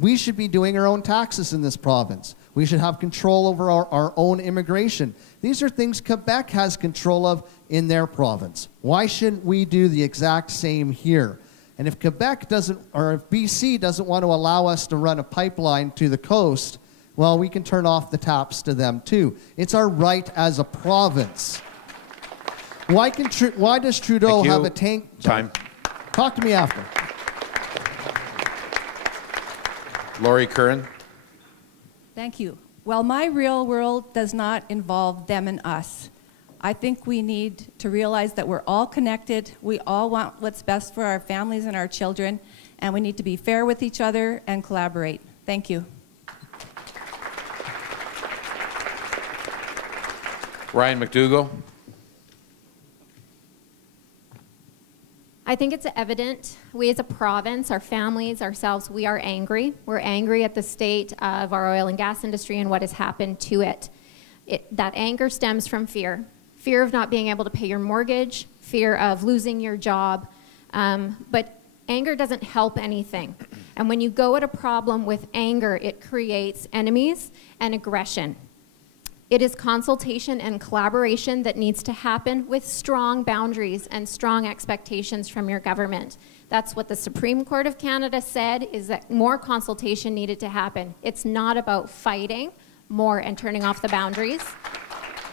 We should be doing our own taxes in this province. We should have control over our own immigration. These are things Quebec has control of in their province. Why shouldn't we do the exact same here? And if Quebec doesn't, or if BC doesn't want to allow us to run a pipeline to the coast, well, we can turn off the taps to them too. It's our right as a province. Why does Trudeau have a tank? Time. Talk to me after. Laurie Curran. Thank you. Well, my real world does not involve them and us. I think we need to realize that we're all connected. We all want what's best for our families and our children, and we need to be fair with each other and collaborate. Thank you. Ryan McDougall. I think it's evident, we as a province, our families, ourselves, we are angry. We're angry at the state of our oil and gas industry and what has happened to it. That anger stems from fear. Fear of not being able to pay your mortgage, fear of losing your job, but anger doesn't help anything. And when you go at a problem with anger, it creates enemies and aggression. It is consultation and collaboration that needs to happen with strong boundaries and strong expectations from your government. That's what the Supreme Court of Canada said, is that more consultation needed to happen. It's not about fighting more and turning off the boundaries.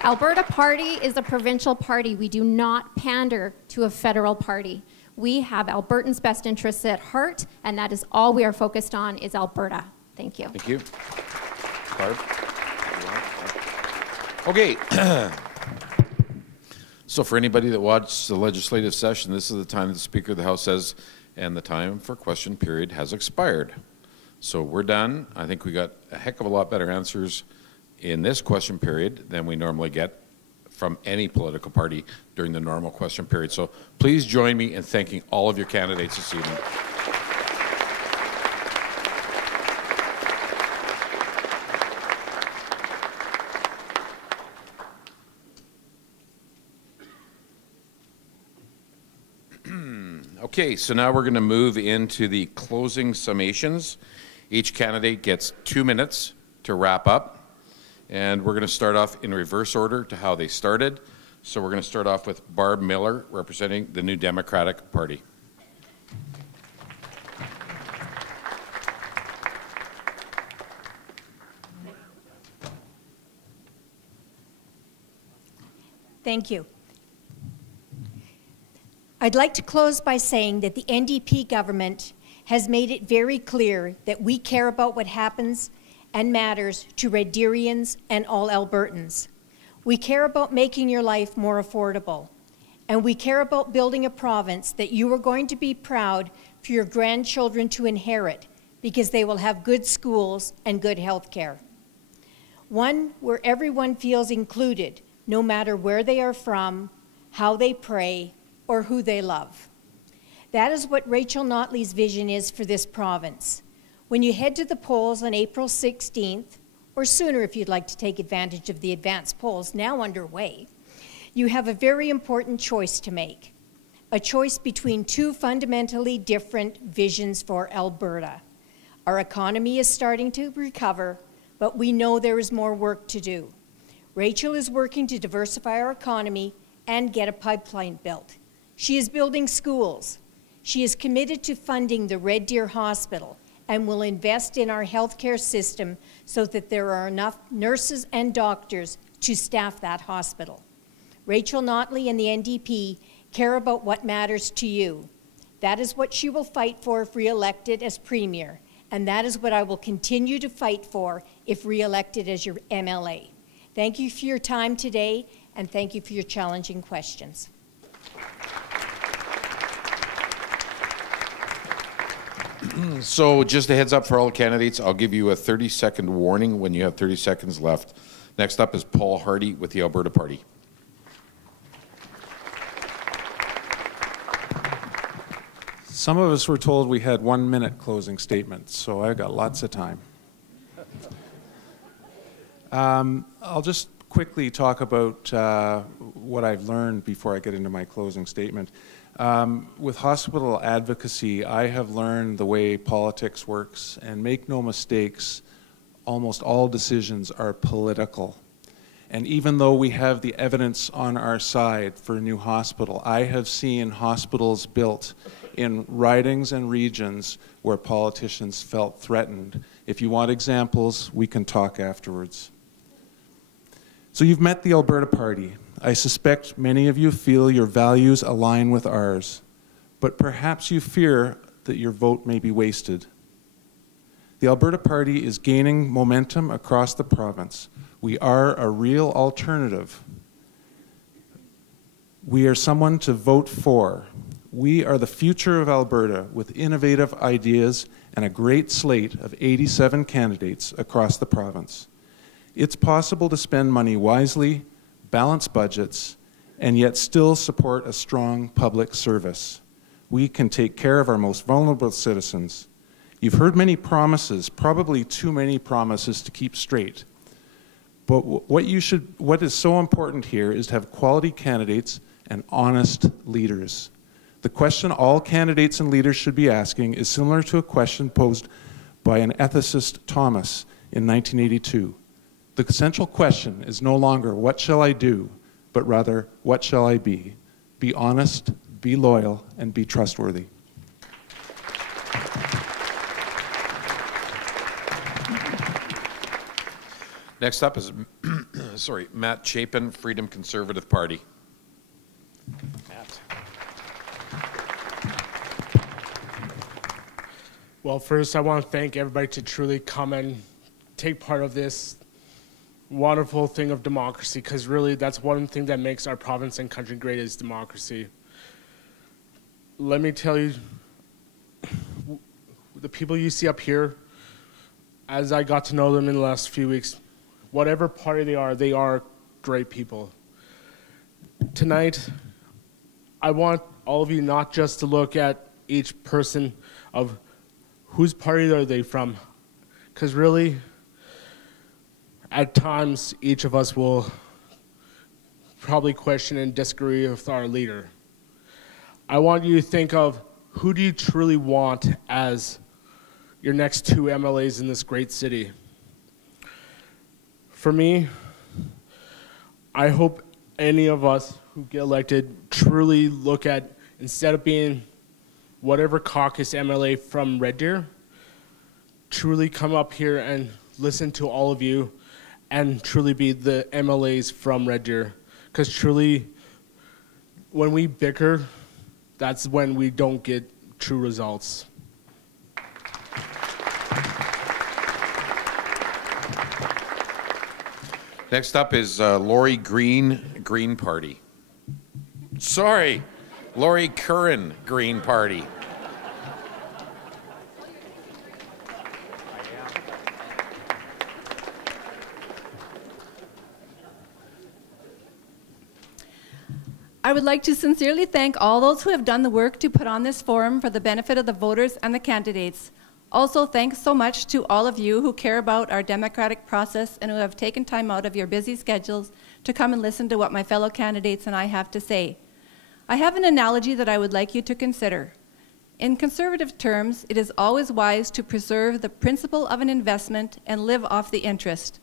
Alberta Party is a provincial party. We do not pander to a federal party. We have Albertans' best interests at heart, and that is all we are focused on is Alberta. Thank you. Thank you. Barb? Okay. So for anybody that watched the legislative session, this is the time that the Speaker of the House says, and the time for question period has expired. So we're done. I think we got a heck of a lot better answers in this question period than we normally get from any political party during the normal question period. So please join me in thanking all of your candidates this evening. Okay, so now we're going to move into the closing summations. Each candidate gets 2 minutes to wrap up. And we're going to start off in reverse order to how they started. So we're going to start off with Barb Miller, representing the New Democratic Party. Thank you. I'd like to close by saying that the NDP government has made it very clear that we care about what happens and matters to Red Deerians and all Albertans. We care about making your life more affordable, and we care about building a province that you are going to be proud for your grandchildren to inherit, because they will have good schools and good health care. One where everyone feels included, no matter where they are from, how they pray, or who they love. That is what Rachel Notley's vision is for this province. When you head to the polls on April 16th, or sooner if you'd like to take advantage of the advanced polls now underway, you have a very important choice to make. A choice between two fundamentally different visions for Alberta. Our economy is starting to recover, but we know there is more work to do. Rachel is working to diversify our economy and get a pipeline built. She is building schools. She is committed to funding the Red Deer Hospital and will invest in our healthcare system so that there are enough nurses and doctors to staff that hospital. Rachel Notley and the NDP care about what matters to you. That is what she will fight for if re-elected as Premier, and that is what I will continue to fight for if re-elected as your MLA. Thank you for your time today, and thank you for your challenging questions. So just a heads up for all candidates, I'll give you a 30-second warning when you have 30 seconds left. Next up is Paul Hardy with the Alberta Party. Some of us were told we had 1 minute closing statements, so I've got lots of time. I'll just quickly talk about what I've learned before I get into my closing statement. With hospital advocacy, I have learned the way politics works, and make no mistakes, almost all decisions are political. And even though we have the evidence on our side for a new hospital, I have seen hospitals built in ridings and regions where politicians felt threatened. If you want examples, we can talk afterwards. So you've met the Alberta Party. I suspect many of you feel your values align with ours, but perhaps you fear that your vote may be wasted. The Alberta Party is gaining momentum across the province. We are a real alternative. We are someone to vote for. We are the future of Alberta with innovative ideas and a great slate of 87 candidates across the province. It's possible to spend money wisely, balance budgets, and yet still support a strong public service. We can take care of our most vulnerable citizens. You've heard many promises, probably too many promises to keep straight. But what is so important here is to have quality candidates and honest leaders. The question all candidates and leaders should be asking is similar to a question posed by an ethicist, Thomas, in 1982. The essential question is no longer, what shall I do, but rather, what shall I be? Be honest, be loyal, and be trustworthy. Next up is Matt Chapin, Freedom Conservative Party. Matt. Well, first I want to thank everybody to truly come and take part of this wonderful thing of democracy, because really that's one thing that makes our province and country great is democracy. Let me tell you, the people you see up here, as I got to know them in the last few weeks, whatever party they are great people. Tonight, I want all of you not just to look at each person of whose party are they from, because really, at times, each of us will probably question and disagree with our leader. I want you to think of who do you truly want as your next two MLAs in this great city. For me, I hope any of us who get elected truly look at, instead of being whatever caucus MLA from Red Deer, truly come up here and listen to all of you and truly be the MLAs from Red Deer. Because truly, when we bicker, that's when we don't get true results. Next up is Lori Green, Green Party. Sorry, Lori Curran, Green Party. I would like to sincerely thank all those who have done the work to put on this forum for the benefit of the voters and the candidates. Also, thanks so much to all of you who care about our democratic process and who have taken time out of your busy schedules to come and listen to what my fellow candidates and I have to say. I have an analogy that I would like you to consider. In conservative terms, it is always wise to preserve the principle of an investment and live off the interest,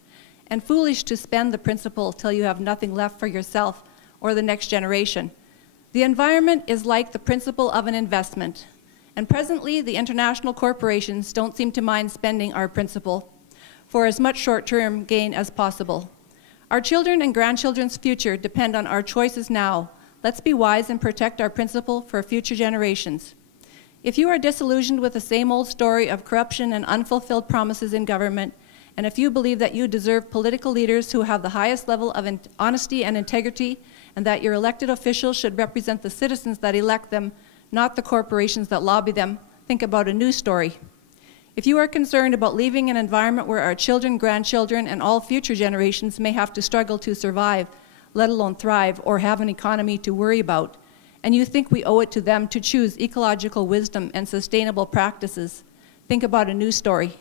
and foolish to spend the principal till you have nothing left for yourself or the next generation. The environment is like the principle of an investment. And presently, the international corporations don't seem to mind spending our principal for as much short-term gain as possible. Our children and grandchildren's future depend on our choices now. Let's be wise and protect our principal for future generations. If you are disillusioned with the same old story of corruption and unfulfilled promises in government, and if you believe that you deserve political leaders who have the highest level of honesty and integrity, and that your elected officials should represent the citizens that elect them, not the corporations that lobby them, think about a new story. If you are concerned about leaving an environment where our children, grandchildren, and all future generations may have to struggle to survive, let alone thrive, or have an economy to worry about, and you think we owe it to them to choose ecological wisdom and sustainable practices, think about a news story.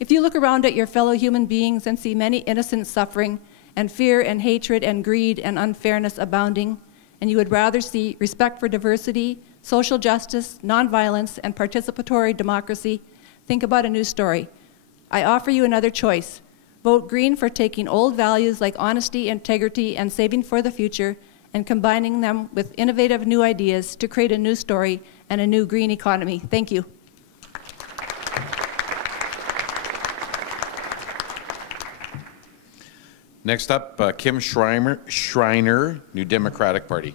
If you look around at your fellow human beings and see many innocents suffering, and fear and hatred and greed and unfairness abounding, and you would rather see respect for diversity, social justice, nonviolence, and participatory democracy, think about a news story. I offer you another choice. Vote green for taking old values like honesty, integrity, and saving for the future and combining them with innovative new ideas to create a new story and a new green economy. Thank you. Next up, Kim Schreiner, New Democratic Party.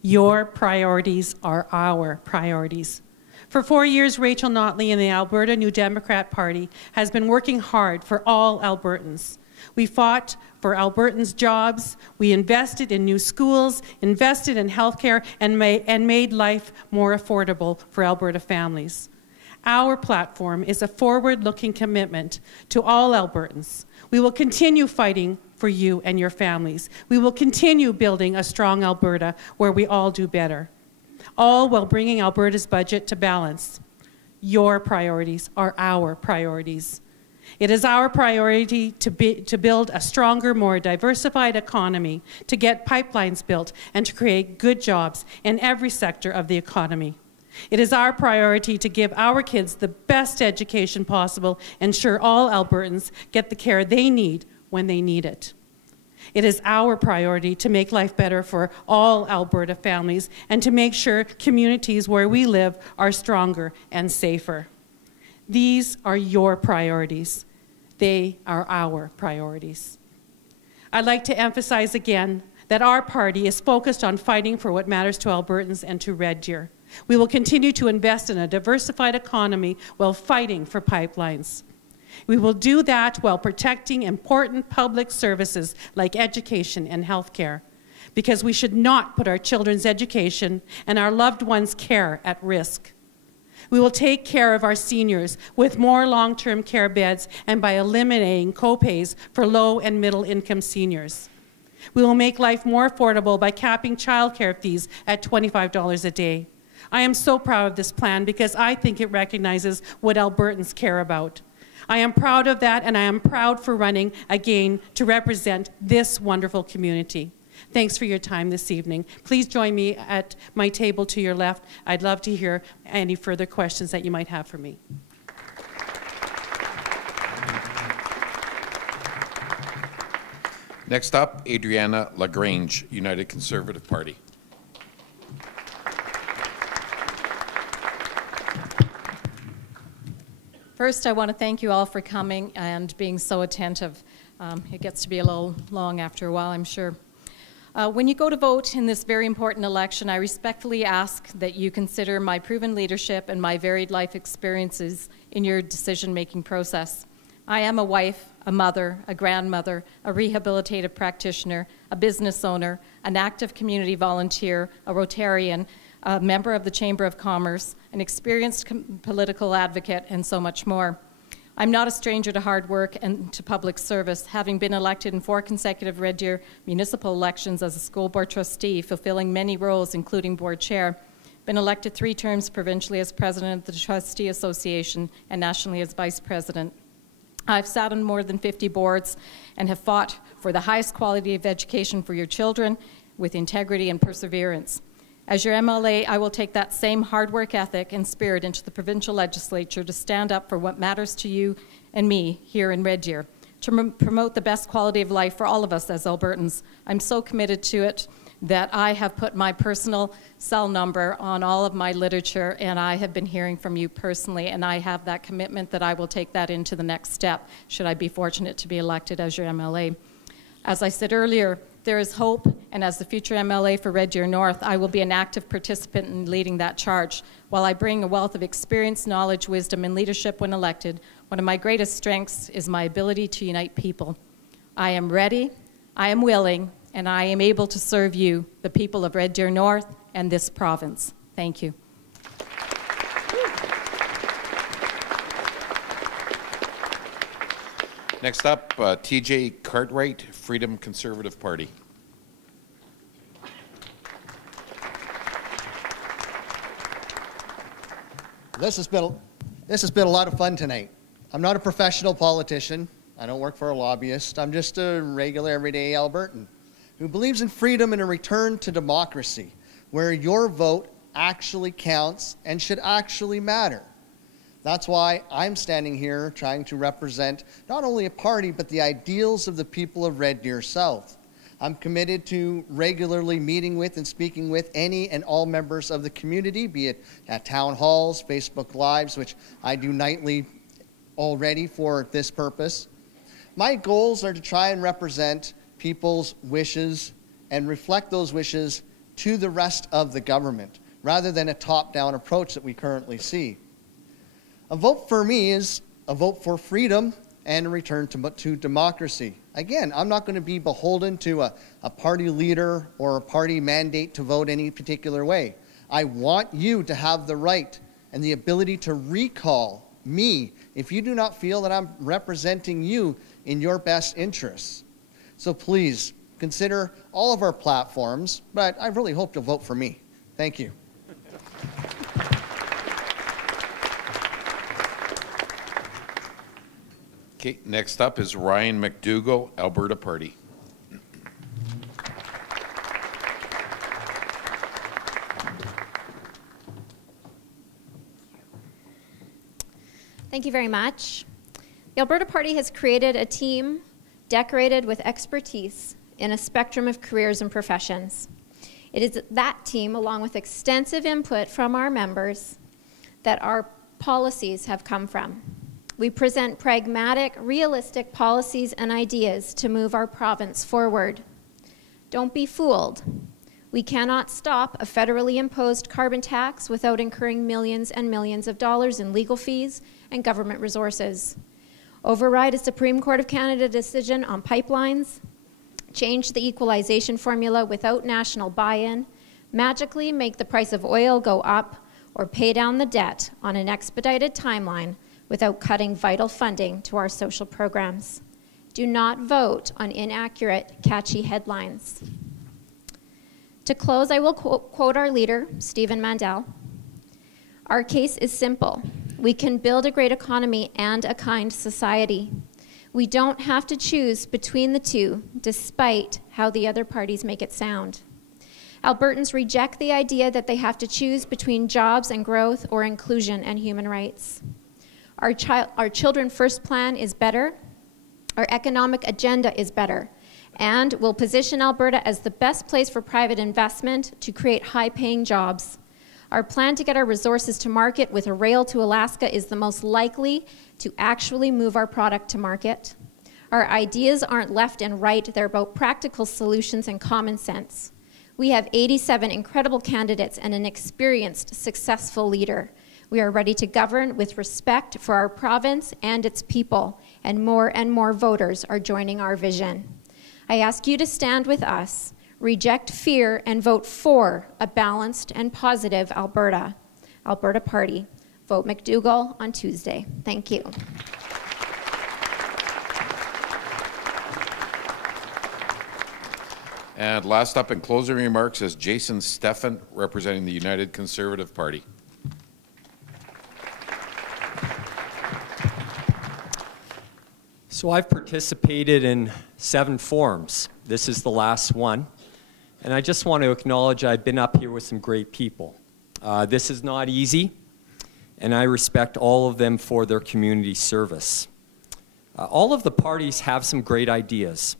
Your priorities are our priorities. For 4 years, Rachel Notley and the Alberta New Democrat Party has been working hard for all Albertans. We fought for Albertans' jobs, we invested in new schools, invested in healthcare, and made life more affordable for Alberta families. Our platform is a forward-looking commitment to all Albertans. We will continue fighting for you and your families. We will continue building a strong Alberta where we all do better, all while bringing Alberta's budget to balance. Your priorities are our priorities. It is our priority to build a stronger, more diversified economy, to get pipelines built, and to create good jobs in every sector of the economy. It is our priority to give our kids the best education possible, ensure all Albertans get the care they need when they need it. It is our priority to make life better for all Alberta families and to make sure communities where we live are stronger and safer. These are your priorities. They are our priorities. I'd like to emphasize again that our party is focused on fighting for what matters to Albertans and to Red Deer. We will continue to invest in a diversified economy while fighting for pipelines. We will do that while protecting important public services like education and healthcare, because we should not put our children's education and our loved ones' care at risk. We will take care of our seniors with more long-term care beds and by eliminating co-pays for low and middle-income seniors. We will make life more affordable by capping childcare fees at $25 a day. I am so proud of this plan because I think it recognizes what Albertans care about. I am proud of that, and I am proud for running again to represent this wonderful community. Thanks for your time this evening. Please join me at my table to your left. I'd love to hear any further questions that you might have for me. Next up, Adriana LaGrange, United Conservative Party. First, I want to thank you all for coming and being so attentive. It gets to be a little long after a while, I'm sure. When you go to vote in this very important election, I respectfully ask that you consider my proven leadership and my varied life experiences in your decision-making process. I am a wife, a mother, a grandmother, a rehabilitative practitioner, a business owner, an active community volunteer, a Rotarian, a member of the Chamber of Commerce, an experienced political advocate, and so much more. I'm not a stranger to hard work and to public service, having been elected in 4 consecutive Red Deer municipal elections as a school board trustee, fulfilling many roles, including board chair. Been elected 3 terms provincially as president of the Trustee Association and nationally as vice president. I've sat on more than 50 boards and have fought for the highest quality of education for your children with integrity and perseverance. As your MLA, I will take that same hard work ethic and spirit into the provincial legislature to stand up for what matters to you and me here in Red Deer, to promote the best quality of life for all of us as Albertans. I'm so committed to it that I have put my personal cell number on all of my literature, and I have been hearing from you personally, and I have that commitment that I will take that into the next step should I be fortunate to be elected as your MLA. As I said earlier, there is hope, and as the future MLA for Red Deer North, I will be an active participant in leading that charge. While I bring a wealth of experience, knowledge, wisdom, and leadership when elected, one of my greatest strengths is my ability to unite people. I am ready, I am willing and I am able to serve you, the people of Red Deer North and this province. Thank you. Next up, TJ Cartwright, Freedom Conservative Party. This has been a lot of fun tonight. I'm not a professional politician. I don't work for a lobbyist. I'm just a regular, everyday Albertan who believes in freedom and a return to democracy, where your vote actually counts and should actually matter. That's why I'm standing here trying to represent not only a party, but the ideals of the people of Red Deer South. I'm committed to regularly meeting with and speaking with any and all members of the community, be it at town halls, Facebook Lives, which I do nightly already for this purpose. My goals are to try and represent people's wishes and reflect those wishes to the rest of the government, rather than a top-down approach that we currently see. A vote for me is a vote for freedom and a return to democracy. Again, I'm not going to be beholden to a party leader or a party mandate to vote any particular way. I want you to have the right and the ability to recall me if you do not feel that I'm representing you in your best interests. So please consider all of our platforms, but I really hope you'll vote for me. Thank you. Okay, next up is Ryan McDougall, Alberta Party. Thank you very much. The Alberta Party has created a team decorated with expertise in a spectrum of careers and professions. It is that team, along with extensive input from our members, that our policies have come from. We present pragmatic, realistic policies and ideas to move our province forward. Don't be fooled. We cannot stop a federally imposed carbon tax without incurring millions and millions of dollars in legal fees and government resources. Override a Supreme Court of Canada decision on pipelines, change the equalization formula without national buy-in, magically make the price of oil go up, or pay down the debt on an expedited timeline without cutting vital funding to our social programs. Do not vote on inaccurate, catchy headlines. To close, I will quote our leader, Stephen Mandel. Our case is simple. We can build a great economy and a kind society. We don't have to choose between the two, despite how the other parties make it sound. Albertans reject the idea that they have to choose between jobs and growth or inclusion and human rights. Our Children First plan is better. Our economic agenda is better, and will position Alberta as the best place for private investment to create high-paying jobs. Our plan to get our resources to market with a rail to Alaska is the most likely to actually move our product to market. Our ideas aren't left and right, they're about practical solutions and common sense. We have 87 incredible candidates and an experienced, successful leader. We are ready to govern with respect for our province and its people, and more voters are joining our vision. I ask you to stand with us, reject fear, and vote for a balanced and positive Alberta. Alberta Party. Vote McDougall on Tuesday. Thank you. And last up in closing remarks is Jason Steffen, representing the United Conservative Party. So I've participated in 7 forums. This is the last one. And I just want to acknowledge I've been up here with some great people. This is not easy, and I respect all of them for their community service. All of the parties have some great ideas,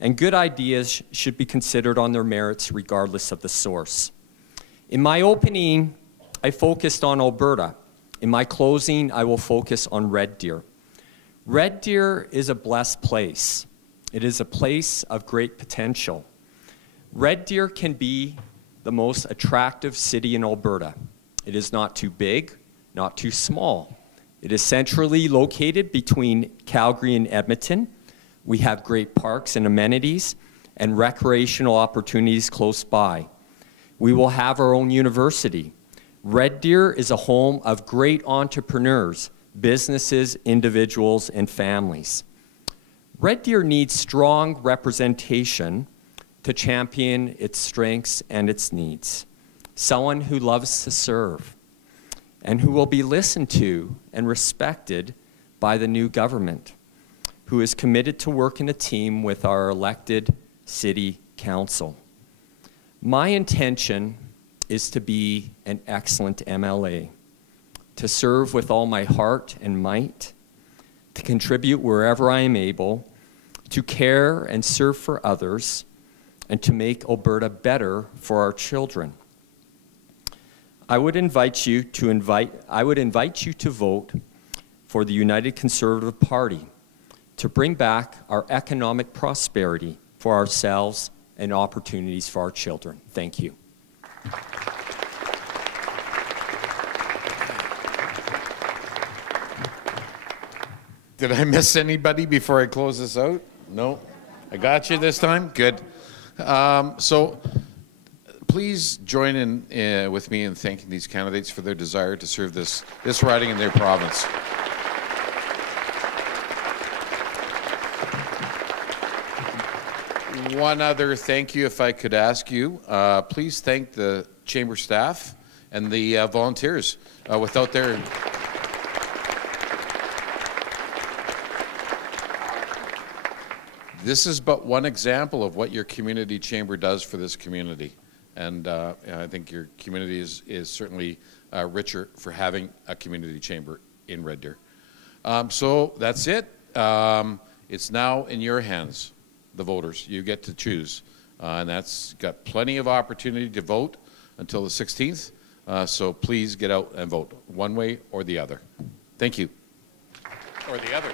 and good ideas should be considered on their merits regardless of the source. In my opening, I focused on Alberta. In my closing, I will focus on Red Deer. Red Deer is a blessed place. It is a place of great potential. Red Deer can be the most attractive city in Alberta. It is not too big, not too small. It is centrally located between Calgary and Edmonton. We have great parks and amenities, and recreational opportunities close by. We will have our own university. Red Deer is a home of great entrepreneurs, businesses, individuals, and families. Red Deer needs strong representation to champion its strengths and its needs. Someone who loves to serve and who will be listened to and respected by the new government, who is committed to work in a team with our elected city council. My intention is to be an excellent MLA, to serve with all my heart and might, to contribute wherever I am able, to care and serve for others, and to make Alberta better for our children. I would invite you to vote for the United Conservative Party to bring back our economic prosperity for ourselves and opportunities for our children. Thank you. Did I miss anybody before I close this out? No? I got you this time? Good. So please join in with me in thanking these candidates for their desire to serve this riding in their province. One other thank you, if I could ask you. Please thank the chamber staff and the volunteers. Without their... This is but one example of what your community chamber does for this community. And I think your community is certainly richer for having a community chamber in Red Deer. So that's it. It's now in your hands, the voters. You get to choose. And that's got plenty of opportunity to vote until the 16th. So please get out and vote one way or the other. Thank you. Or the other.